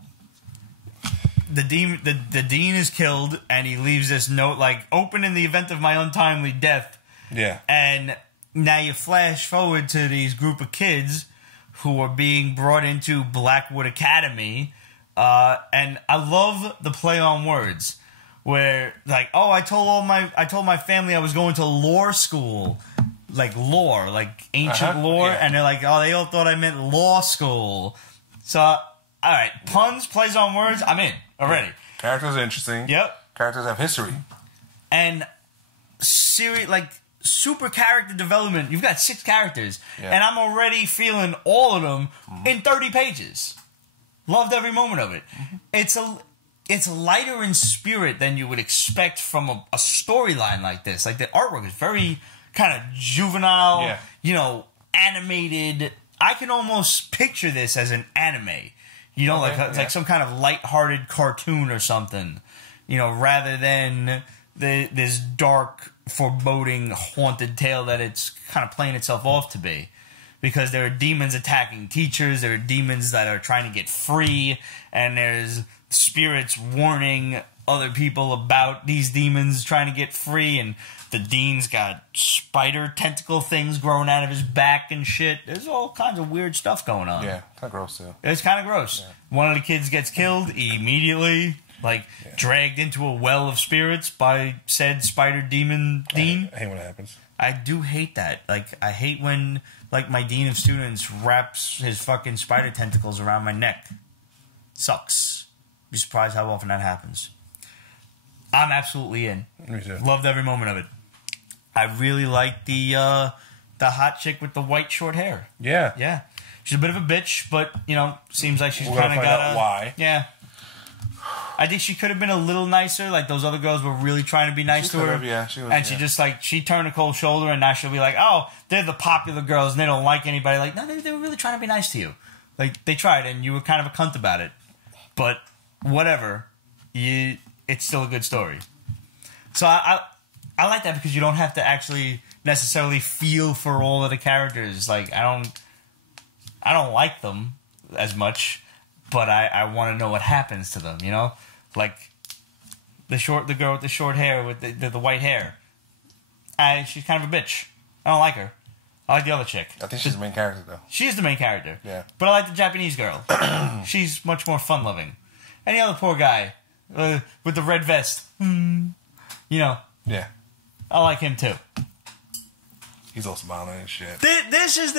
the dean is killed, and he leaves this note like, open in the event of my untimely death. Yeah. And now you flash forward to these group of kids who are being brought into Blackwood Academy, and I love the play on words where, like, oh, I told my family I was going to lore school, like lore, like ancient lore, yeah. and they're like, oh, they all thought I meant law school. So, all right, puns, plays on words, I'm in already. Characters are interesting. Yep. Characters have history. And super character development. You've got 6 characters, and I'm already feeling all of them in 30 pages. Loved every moment of it. It's lighter in spirit than you would expect from a storyline like this. Like, the artwork is very kind of juvenile, you know, animated. I can almost picture this as an anime. You know, like some kind of lighthearted cartoon or something. You know, rather than this dark, foreboding, haunted tale that it's kind of playing itself off to be. Because there are demons attacking teachers, there are demons that are trying to get free, and there's spirits warning other people about these demons trying to get free, and the dean's got spider tentacle things growing out of his back and shit. There's all kinds of weird stuff going on. Yeah, kind of gross too. It's kind of gross. Yeah. One of the kids gets killed immediately. Like, dragged into a well of spirits by said spider demon dean. I hate when it happens. I do hate that. Like, I hate when, like, my dean of students wraps his fucking spider tentacles around my neck. Sucks. Be surprised how often that happens. I'm absolutely in. Me too. Loved every moment of it. I really like the hot chick with the white short hair. Yeah. Yeah. She's a bit of a bitch, but, you know, seems like she's We're kind of gonna got find out why. Yeah. I think she could have been a little nicer. Like, those other girls were really trying to be nice to her. Yeah, she was, and she just, like, she turned a cold shoulder, and now she'll be like, oh, they're the popular girls, and they don't like anybody. Like, no, they were really trying to be nice to you. Like, they tried, and you were kind of a cunt about it. But, whatever. It's still a good story. So, I like that because you don't have to actually necessarily feel for all of the characters. Like, I don't like them as much, but I want to know what happens to them, you know? Like, the girl with the short hair, with the white hair. She's kind of a bitch. I don't like her. I like the other chick. I think she's the main character, though. She is the main character. Yeah. But I like the Japanese girl. She's much more fun-loving. And the other poor guy with the red vest. You know. Yeah. I like him, too. He's all smiling and shit. This is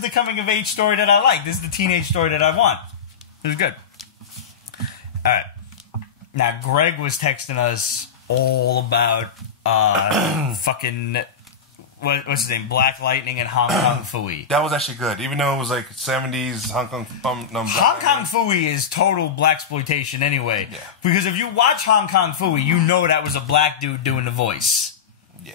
the coming-of-age story that I like. This is the teenage story that I want. It was good. All right. Now, Greg was texting us all about fucking what's his name? Black Lightning and Hong Kong Phooey. That was actually good, even though it was like 70s Hong Kong. Hong Kong Phooey is total blaxploitation anyway. Yeah. Because if you watch Hong Kong Phooey, you know that was a black dude doing the voice. Yeah.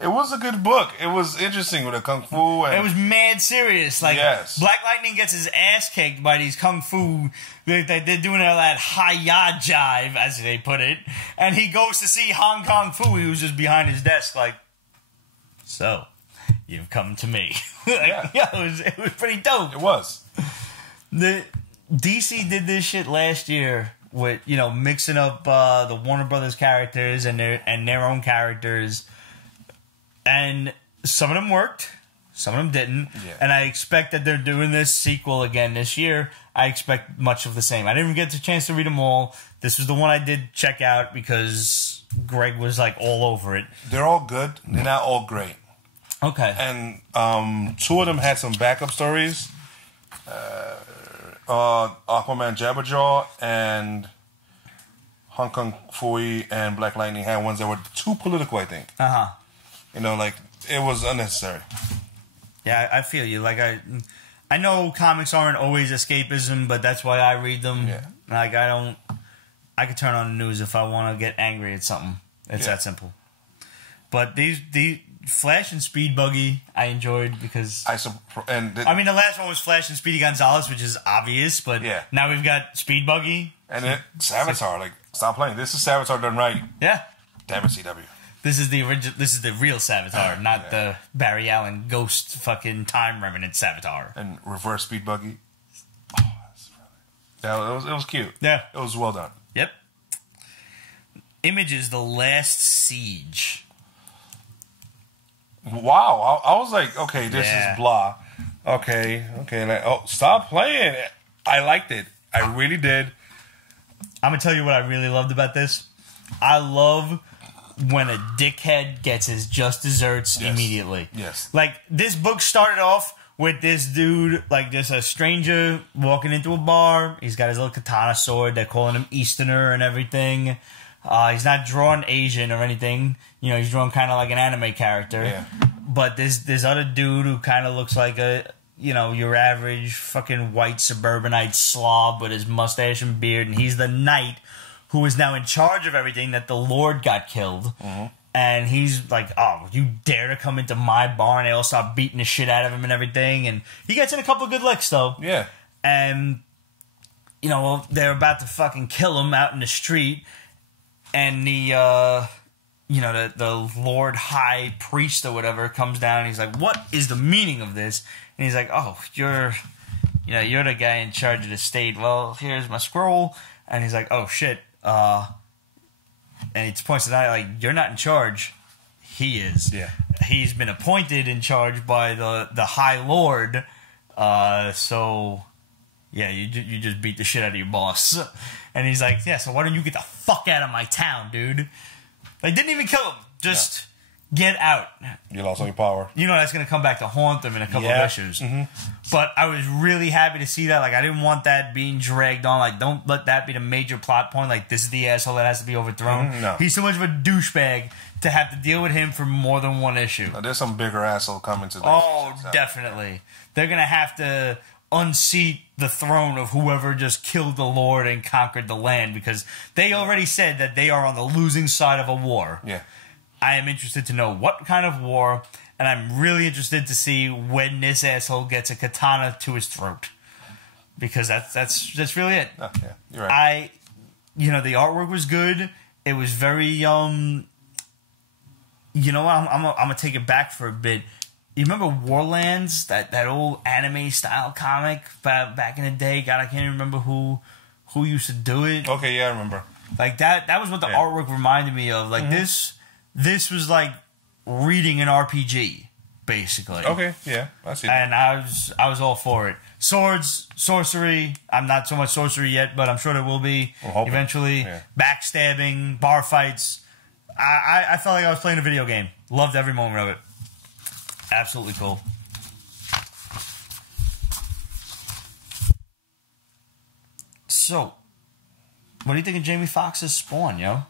It was a good book. It was interesting with the kung fu. And it was mad serious. Like, yes. Black Lightning gets his ass kicked by these kung fu. They're doing all that hi-ya jive, as they put it. And he goes to see Hong Kong Phooey, who's just behind his desk, like, so, you've come to me. Like, yeah. It was pretty dope. It was. The DC did this shit last year with, mixing up the Warner Brothers characters and their own characters. And some of them worked, some of them didn't. Yeah. And I expect that they're doing this sequel again this year. I expect much of the same. I didn't get the chance to read them all. This was the one I did check out because Greg was like all over it. They're all good. They're not all great. Okay. And two of them had some backup stories. Aquaman Jabberjaw and Hong Kong Phooey and Black Lightning had ones that were too political, I think. Uh-huh. Like, it was unnecessary. Yeah, I feel you. Like, I know comics aren't always escapism, but that's why I read them. Yeah. Like, I could turn on the news if I want to get angry at something. It's that simple. But these Flash and Speed Buggy, I enjoyed because... I mean, the last one was Flash and Speedy Gonzalez, which is obvious, but now we've got Speed Buggy. And Savitar, like, stop playing. This is Savitar done right. Yeah. Damn it, CW. This is the original. This is the real Savitar, not the Barry Allen ghost fucking time remnant Savitar. And reverse Speed Buggy. Oh, yeah, it was cute. Yeah, it was well done. Yep. Images: The Last Siege. Wow, I was like, okay, this is blah. Okay, like, stop playing. I liked it. I really did. I'm gonna tell you what I really loved about this. I love when a dickhead gets his just desserts immediately. Yes. Like, this book started off with this dude, like, just a stranger walking into a bar. He's got his little katana sword. They're calling him Easterner and everything. He's not drawn Asian or anything. He's drawn kind of like an anime character. Yeah. But this other dude who kind of looks like your average fucking white suburbanite slob with his mustache and beard. And he's the knight who is now in charge of everything, that the Lord got killed. Mm-hmm. And he's like, oh, you dare to come into my bar? And they all start beating the shit out of him and everything. And he gets in a couple of good licks, though. Yeah. And, they're about to fucking kill him out in the street. And the Lord High Priest or whatever comes down and he's like, what is the meaning of this? And he's like, oh, you're the guy in charge of the state. Well, here's my scroll. And he's like, oh, shit. And he points it out, like, you're not in charge. He is. Yeah. He's been appointed in charge by the High Lord. So, yeah, you just beat the shit out of your boss. And he's like, yeah, so why don't you get the fuck out of my town, dude? They didn't even kill him. Just get out. You lost all your power. That's going to come back to haunt them in a couple of issues. Mm-hmm. But I was really happy to see that. Like, I didn't want that being dragged on. Like, don't let that be the major plot point. Like, this is the asshole that has to be overthrown. Mm-hmm. No. He's so much of a douchebag to have to deal with him for more than one issue. Now, there's some bigger asshole coming to this. Oh, definitely. They're going to have to unseat the throne of whoever just killed the Lord and conquered the land, because they already said that they are on the losing side of a war. Yeah. I am interested to know what kind of war, and I'm really interested to see when this asshole gets a katana to his throat, because that's really it. Oh, yeah, you're right. The artwork was good. It was very I'm gonna take it back for a bit. You remember Warlands, that old anime style comic back in the day? God, I can't even remember who used to do it. Okay, yeah, I remember. Like that was what the artwork reminded me of. Like this was like reading an RPG, basically. Okay, yeah, I see that. And I was all for it. Swords, sorcery. I'm not so much sorcery yet, but I'm sure there will be eventually. Yeah. Backstabbing, bar fights. I felt like I was playing a video game. Loved every moment of it. Absolutely cool. So, what do you think of Jamie Foxx's Spawn, yo?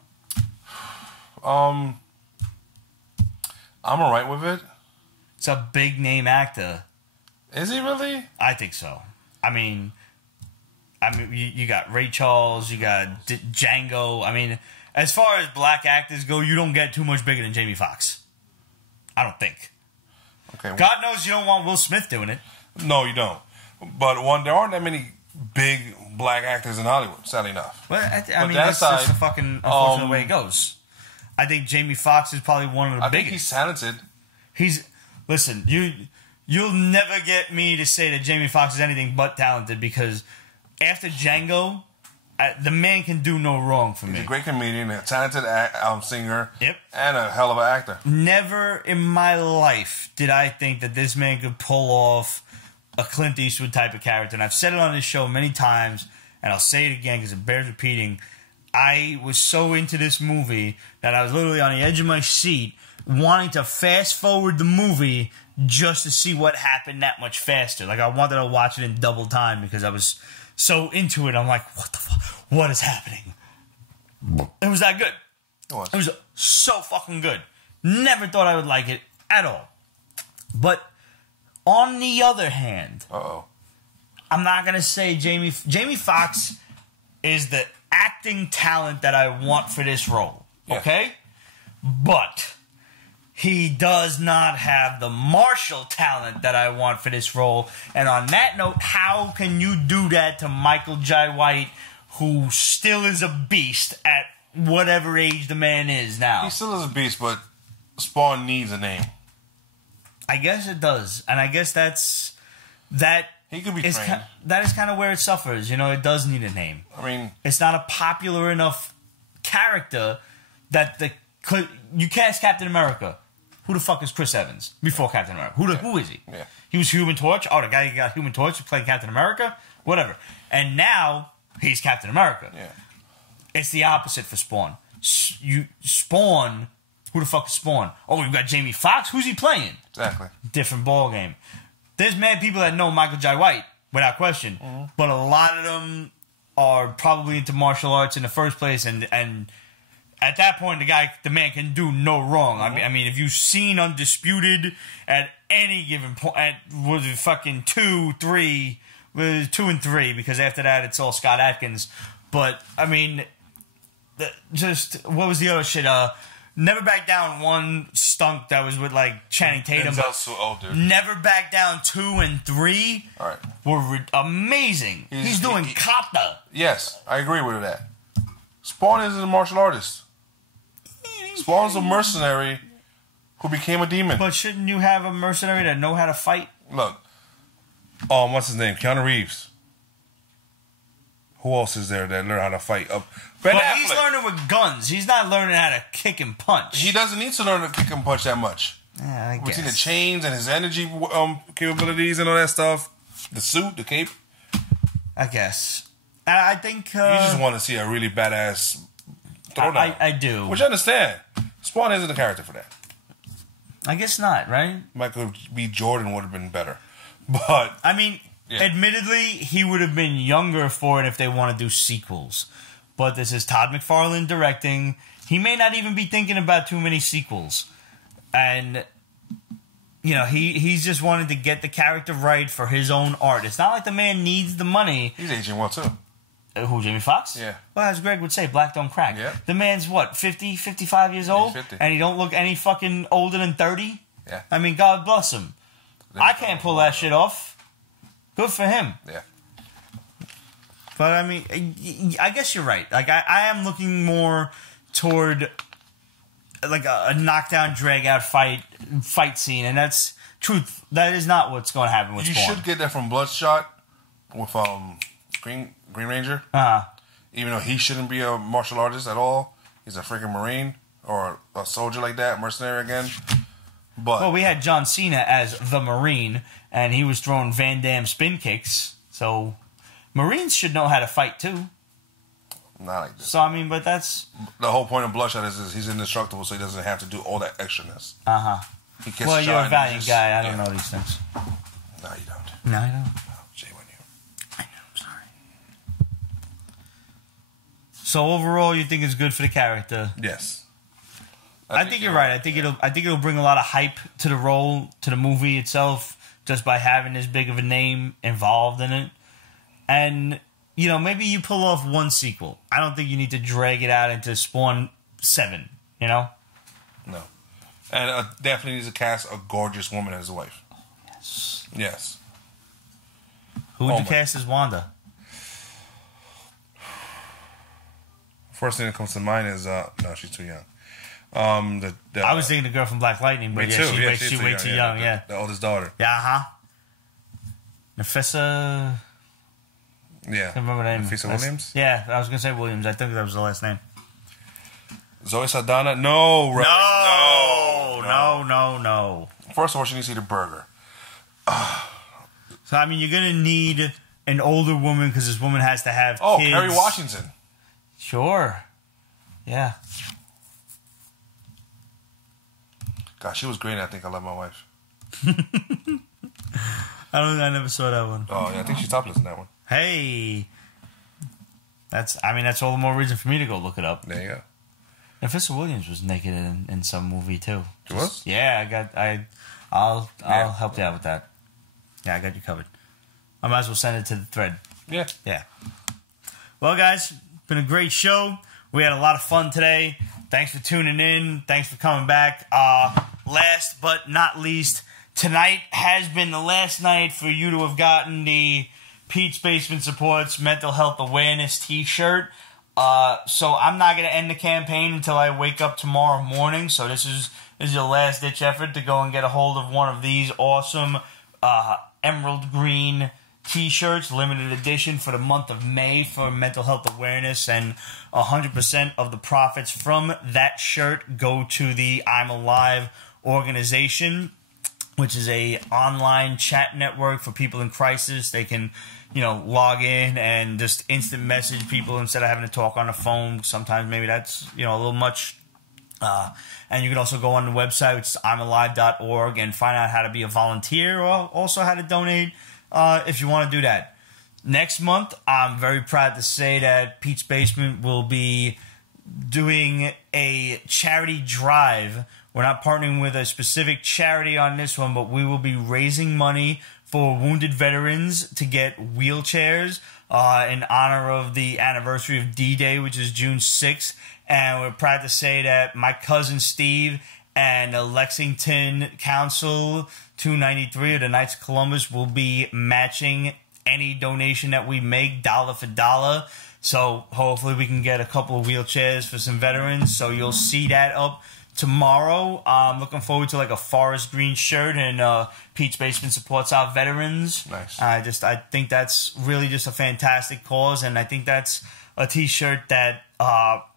I'm alright with it. It's a big name actor. Is he really? I think so. I mean, you got Ray Charles, you got Django. I mean, as far as black actors go, you don't get too much bigger than Jamie Foxx. I don't think. Okay. God knows you don't want Will Smith doing it. No, you don't. But there aren't that many big black actors in Hollywood, sadly enough. Well, I mean, that's just the fucking unfortunate way it goes. I think Jamie Foxx is probably one of the biggest. I think he's talented. Listen, you'll never get me to say that Jamie Foxx is anything but talented because after Django, the man can do no wrong for me. He's a great comedian, a talented singer, yep, and a hell of an actor. Never in my life did I think that this man could pull off a Clint Eastwood type of character. And I've said it on this show many times, and I'll say it again because it bears repeating. I was so into this movie that I was literally on the edge of my seat wanting to fast forward the movie just to see what happened that much faster. Like, I wanted to watch it in double time because I was so into it. I'm like, what the fuck? What is happening? It was that good. It was so fucking good. Never thought I would like it at all. But on the other hand, I'm not going to say Jamie Foxx is the acting talent that I want for this role. Yeah. Okay? But he does not have the martial talent that I want for this role. And on that note, how can you do that to Michael Jai White, who still is a beast at whatever age the man is now? He still is a beast, but Spawn needs a name. I guess it does. And I guess that he could be trained. That is kind of where it suffers. You know, it does need a name. I mean, it's not a popular enough character that you cast Captain America. Who the fuck is Chris Evans before Captain America? Who is he? Yeah. He was Human Torch. Oh, the guy who got Human Torch who played Captain America? Whatever. And now he's Captain America. Yeah. It's the opposite for Spawn. Spawn, who the fuck is Spawn? Oh, you got Jamie Foxx? Who's he playing? Exactly. Different ball game. There's mad people that know Michael Jai White, without question. Mm-hmm. But a lot of them are probably into martial arts in the first place, and at that point, the man can do no wrong. Mm-hmm. I mean, if you've seen Undisputed at any given point, was it fucking 2, 3, 2 and 3, because after that it's all Scott Adkins. But I mean, what was the other shit? Never Back Down 1 stunk that was with like Channing Tatum. Never Back Down 2 and 3 were amazing. He's doing kata. Yes, I agree with that. Spawn isn't a martial artist. Spawn's a mercenary who became a demon. But shouldn't you have a mercenary that know how to fight? Look, what's his name? Keanu Reeves. Who else is there that learn how to fight? But he's learning with guns. He's not learning how to kick and punch. He doesn't need to learn to kick and punch that much. Yeah, I guess. Between the chains and his energy capabilities and all that stuff, the suit, the cape. I guess. I think you just want to see a really badass throwdown. I do, which I understand. Spawn isn't the character for that. I guess not, right? Michael B. Jordan would have been better, but I mean, admittedly, he would have been younger for it if they want to do sequels. But this is Todd McFarlane directing. He may not even be thinking about too many sequels, and you know, he's just wanted to get the character right for his own art. It's not like the man needs the money. He's aging well too. Who, Jamie Foxx? Yeah. Well, as Greg would say, black don't crack. Yeah. The man's, what, 50, 55 years old? He's 50. And he don't look any fucking older than 30? Yeah. I mean, God bless him. I can't pull that shit off. Good for him. Yeah. But, I mean, I guess you're right. Like, I am looking more toward, like, a knockdown, drag-out fight scene. And that's, truth, that is not what's going to happen with Spawn. You should get that from Bloodshot with, Green Ranger. Even though he shouldn't be a martial artist at all. He's a freaking Marine or a soldier like that, mercenary again. But well, we had John Cena as the Marine, and he was throwing Van Damme spin kicks. So Marines should know how to fight too. Not like this. So I mean, but that's the whole point of Bloodshot is he's indestructible, so he doesn't have to do all that extraness. He gets well, you're a valiant guy. I don't know these things. No, you don't. No, I don't. So overall, you think it's good for the character? Yes. I think you're right. I think it'll bring a lot of hype to the role, to the movie itself, just by having this big of a name involved in it. And, you know, maybe you pull off one sequel. I don't think you need to drag it out into Spawn 7, you know? No. And definitely needs to cast a gorgeous woman as a wife. Yes. Yes. Who would you cast as Wanda? First thing that comes to mind is, no, she's too young. I was thinking the girl from Black Lightning, but she's way too young, yeah. The oldest daughter. Yeah, Nafisa... Yeah. I can't remember the name. Nafisa Williams? Yeah, I was going to say Williams. I think that was the last name. Zoe Saldana? No, right? No. First of all, she needs to eat a burger. So, I mean, you're going to need an older woman because this woman has to have kids. Kerry Washington. Sure. Yeah. God, she was great. I think I Love My Wife. I never saw that one. Oh, yeah, I think she's topless in that one. Hey. That's all the more reason for me to go look it up. There you go. Nafisa Williams was naked in some movie too. She was? Yeah, I'll help you out with that. Yeah, I got you covered. I might as well send it to the thread. Yeah. Well, guys, been a great show. We had a lot of fun today. Thanks for tuning in. Thanks for coming back. Last but not least, tonight has been the last night for you to have gotten the Pete's Basement Supports Mental Health Awareness t-shirt. So I'm not going to end the campaign until I wake up tomorrow morning. So this is your last ditch effort to go and get a hold of one of these awesome emerald green t-shirts, limited edition for the month of May for mental health awareness, and 100% of the profits from that shirt go to the I'm Alive organization, which is a online chat network for people in crisis. They can, log in and just instant message people instead of having to talk on the phone. Sometimes maybe that's, a little much. And you can also go on the website, which is imalive.org, and find out how to be a volunteer or also how to donate if you want to do that. Next month, I'm very proud to say that Pete's Basement will be doing a charity drive. We're not partnering with a specific charity on this one, but we will be raising money for wounded veterans to get wheelchairs in honor of the anniversary of D-Day, which is June 6th. And we're proud to say that my cousin Steve and the Lexington Council 293 of the Knights of Columbus will be matching any donation that we make dollar for dollar. So hopefully we can get a couple of wheelchairs for some veterans. So you'll see that up tomorrow. I'm looking forward to like a forest green shirt, and Pete's Basement supports our veterans. Nice. I think that's really just a fantastic cause, and I think that's a t-shirt that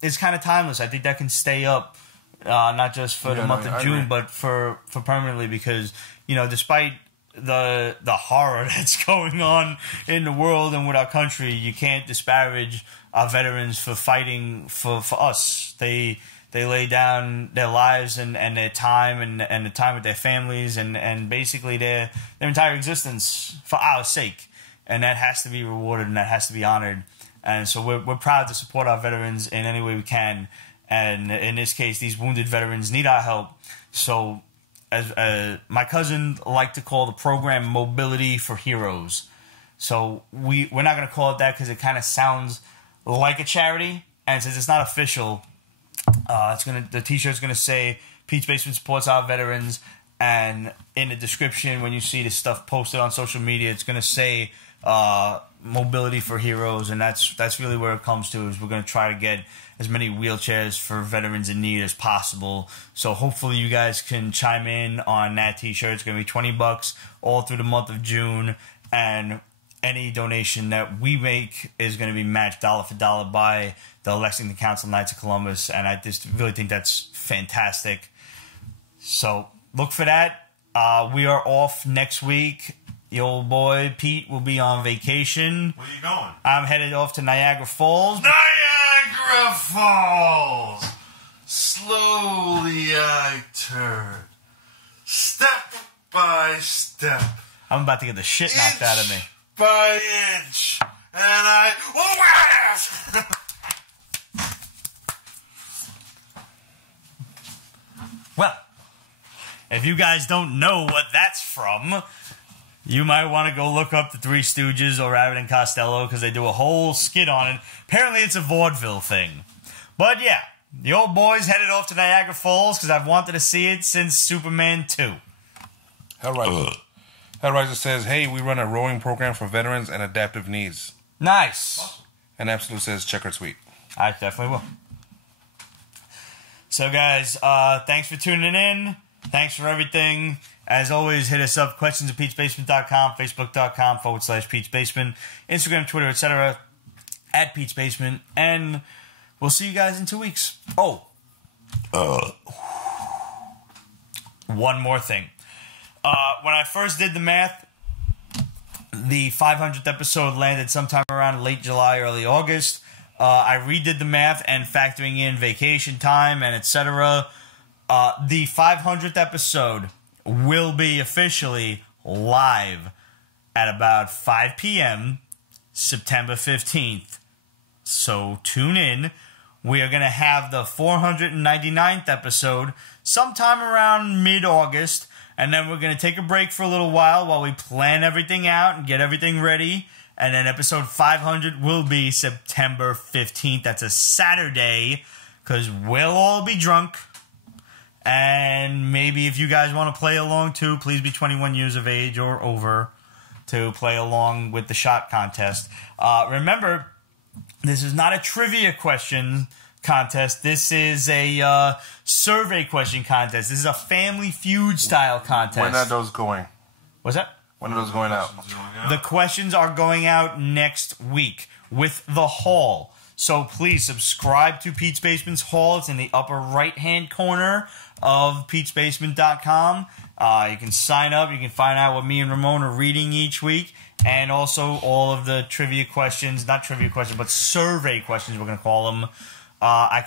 is kind of timeless. I think that can stay up not just for the month of June, but for permanently, because despite the horror that's going on in the world and with our country, you can't disparage our veterans for fighting for us. They lay down their lives and their time and the time with their families and basically their entire existence for our sake. And that has to be rewarded and that has to be honored. And so we're proud to support our veterans in any way we can. And in this case, these wounded veterans need our help. So as my cousin liked to call the program Mobility for Heroes. So we're not going to call it that because it kind of sounds like a charity. And since it's not official, the t-shirt's going to say Pete's Basement supports our veterans. And in the description, when you see this stuff posted on social media, it's going to say Mobility for Heroes, and that's really where it comes to. Is we're going to try to get as many wheelchairs for veterans in need as possible. So hopefully you guys can chime in on that t-shirt. It's going to be $20 all through the month of June, and any donation that we make is going to be matched dollar for dollar by the Lexington Council Knights of Columbus, and I just really think that's fantastic. So look for that. We are off next week. The old boy Pete will be on vacation. Where you going? I'm headed off to Niagara Falls. Niagara Falls! Slowly I turn, step by step. I'm about to get the shit knocked out of me. By inch, and I... If you guys don't know what that's from, you might want to go look up the Three Stooges or Abbott and Costello because they do a whole skit on it. Apparently it's a vaudeville thing. But yeah, the old boys headed off to Niagara Falls because I've wanted to see it since Superman 2. Hellraiser says, hey, we run a rowing program for veterans and adaptive needs. Nice. And Absolute says, check our tweet. I definitely will. So guys, thanks for tuning in. Thanks for everything. As always, hit us up, questions@peachbasement.com, facebook.com/peachbasement, Instagram, Twitter, etc. @peachbasement. And we'll see you guys in 2 weeks. Oh. One more thing. When I first did the math, the 500th episode landed sometime around late July, early August. I redid the math and factoring in vacation time and etc. The 500th episode will be officially live at about 5 p.m. September 15th. So tune in. We are going to have the 499th episode sometime around mid-August. And then we're going to take a break for a little while we plan everything out and get everything ready. And then episode 500 will be September 15th. That's a Saturday because we'll all be drunk. And maybe if you guys want to play along too, please be 21 years of age or over to play along with the shot contest. Remember, this is not a trivia question contest. This is a survey question contest. This is a Family Feud style contest. When are those going? What's that? When are those going out? The questions are going out next week with the haul. So please subscribe to Pete's Basement's haul. It's in the upper right-hand corner of peachbasement.com. You can sign up. You can find out what me and Ramon are reading each week. And also all of the trivia questions. Not trivia questions, but survey questions, we're going to call them. I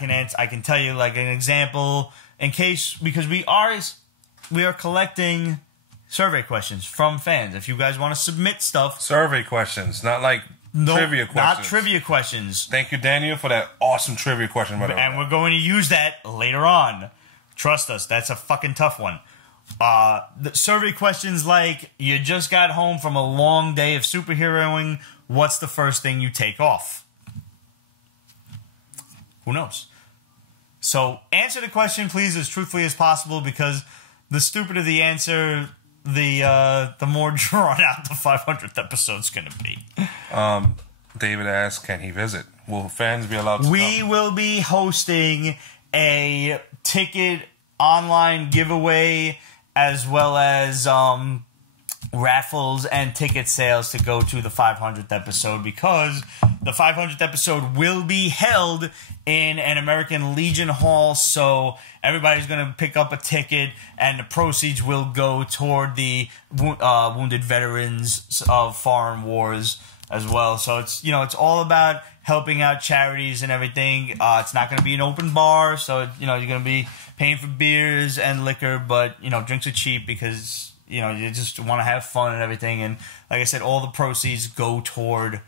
can tell you like an example in case, because we are collecting survey questions from fans. If you guys want to submit stuff. Survey questions, not like trivia questions. Not trivia questions. Thank you, Daniel, for that awesome trivia question. And we're going to use that later on. Trust us, that's a fucking tough one. The survey questions like, you just got home from a long day of superheroing. What's the first thing you take off? Who knows? So answer the question, please, as truthfully as possible, because the stupider the answer, the more drawn out the 500th episode's going to be. David asks, can he visit? Will fans be allowed to We come? will be hosting a ticket online giveaway as well as raffles and ticket sales to go to the 500th episode, because the 500th episode will be held in an American Legion Hall, so everybody's going to pick up a ticket and the proceeds will go toward the wounded veterans of foreign wars as well. So it's, you know, it's all about helping out charities and everything. It's not going to be an open bar, so, you know, you're going to be paying for beers and liquor, but, you know, drinks are cheap because, you know, you just want to have fun and everything. And like I said, all the proceeds go toward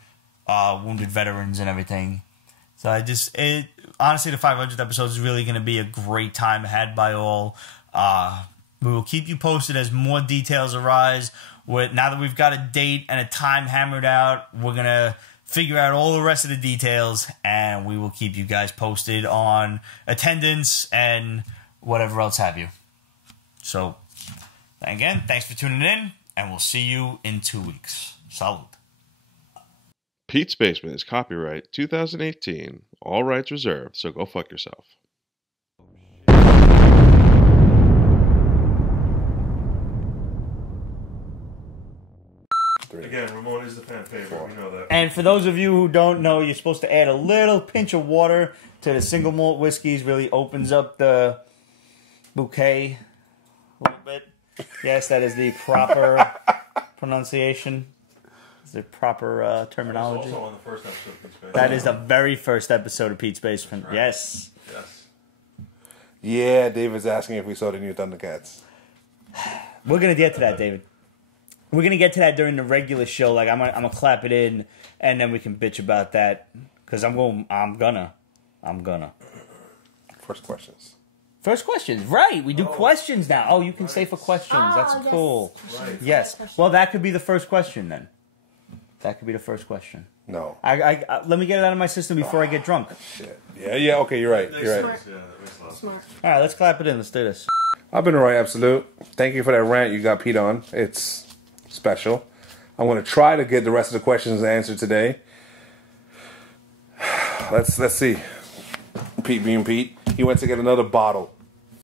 wounded veterans and everything. So honestly, the 500th episode is really going to be a great time had by all. We will keep you posted as more details arise. Now that we've got a date and a time hammered out, we're going to figure out all the rest of the details, and we will keep you guys posted on attendance and whatever else have you. So, again, thanks for tuning in, and we'll see you in 2 weeks. Salud. Pete's Basement is copyright 2018. All rights reserved, so go fuck yourself. Again, Ramon is the fan favorite. We know that. And for those of you who don't know, you're supposed to add a little pinch of water to the single malt whiskeys. Really opens up the bouquet a little bit. Yes, that is the proper pronunciation. Is the proper terminology. Also on the first episode of Pete's Basement. That is the very first episode of Pete's Basement. Right. Yes. Yes. Yeah, David's asking if we saw the new ThunderCats. We're gonna get to that, David. We're gonna get to that during the regular show. Like I'm gonna clap it in, and then we can bitch about that. Because I'm gonna. First questions. First questions, right? We do questions now. Oh, you can say for questions. That's yes. cool. Right. Yes. Well, that could be the first question then. That could be the first question. No. I let me get it out of my system before I get drunk. Shit. Yeah. Okay, you're right. You're right. Smart. All right, let's clap it in. Let's do this. I've been right, absolute. Thank you for that rant you got Pete on. It's special. I'm going to try to get the rest of the questions answered today. Let's see. Pete being Pete, he went to get another bottle.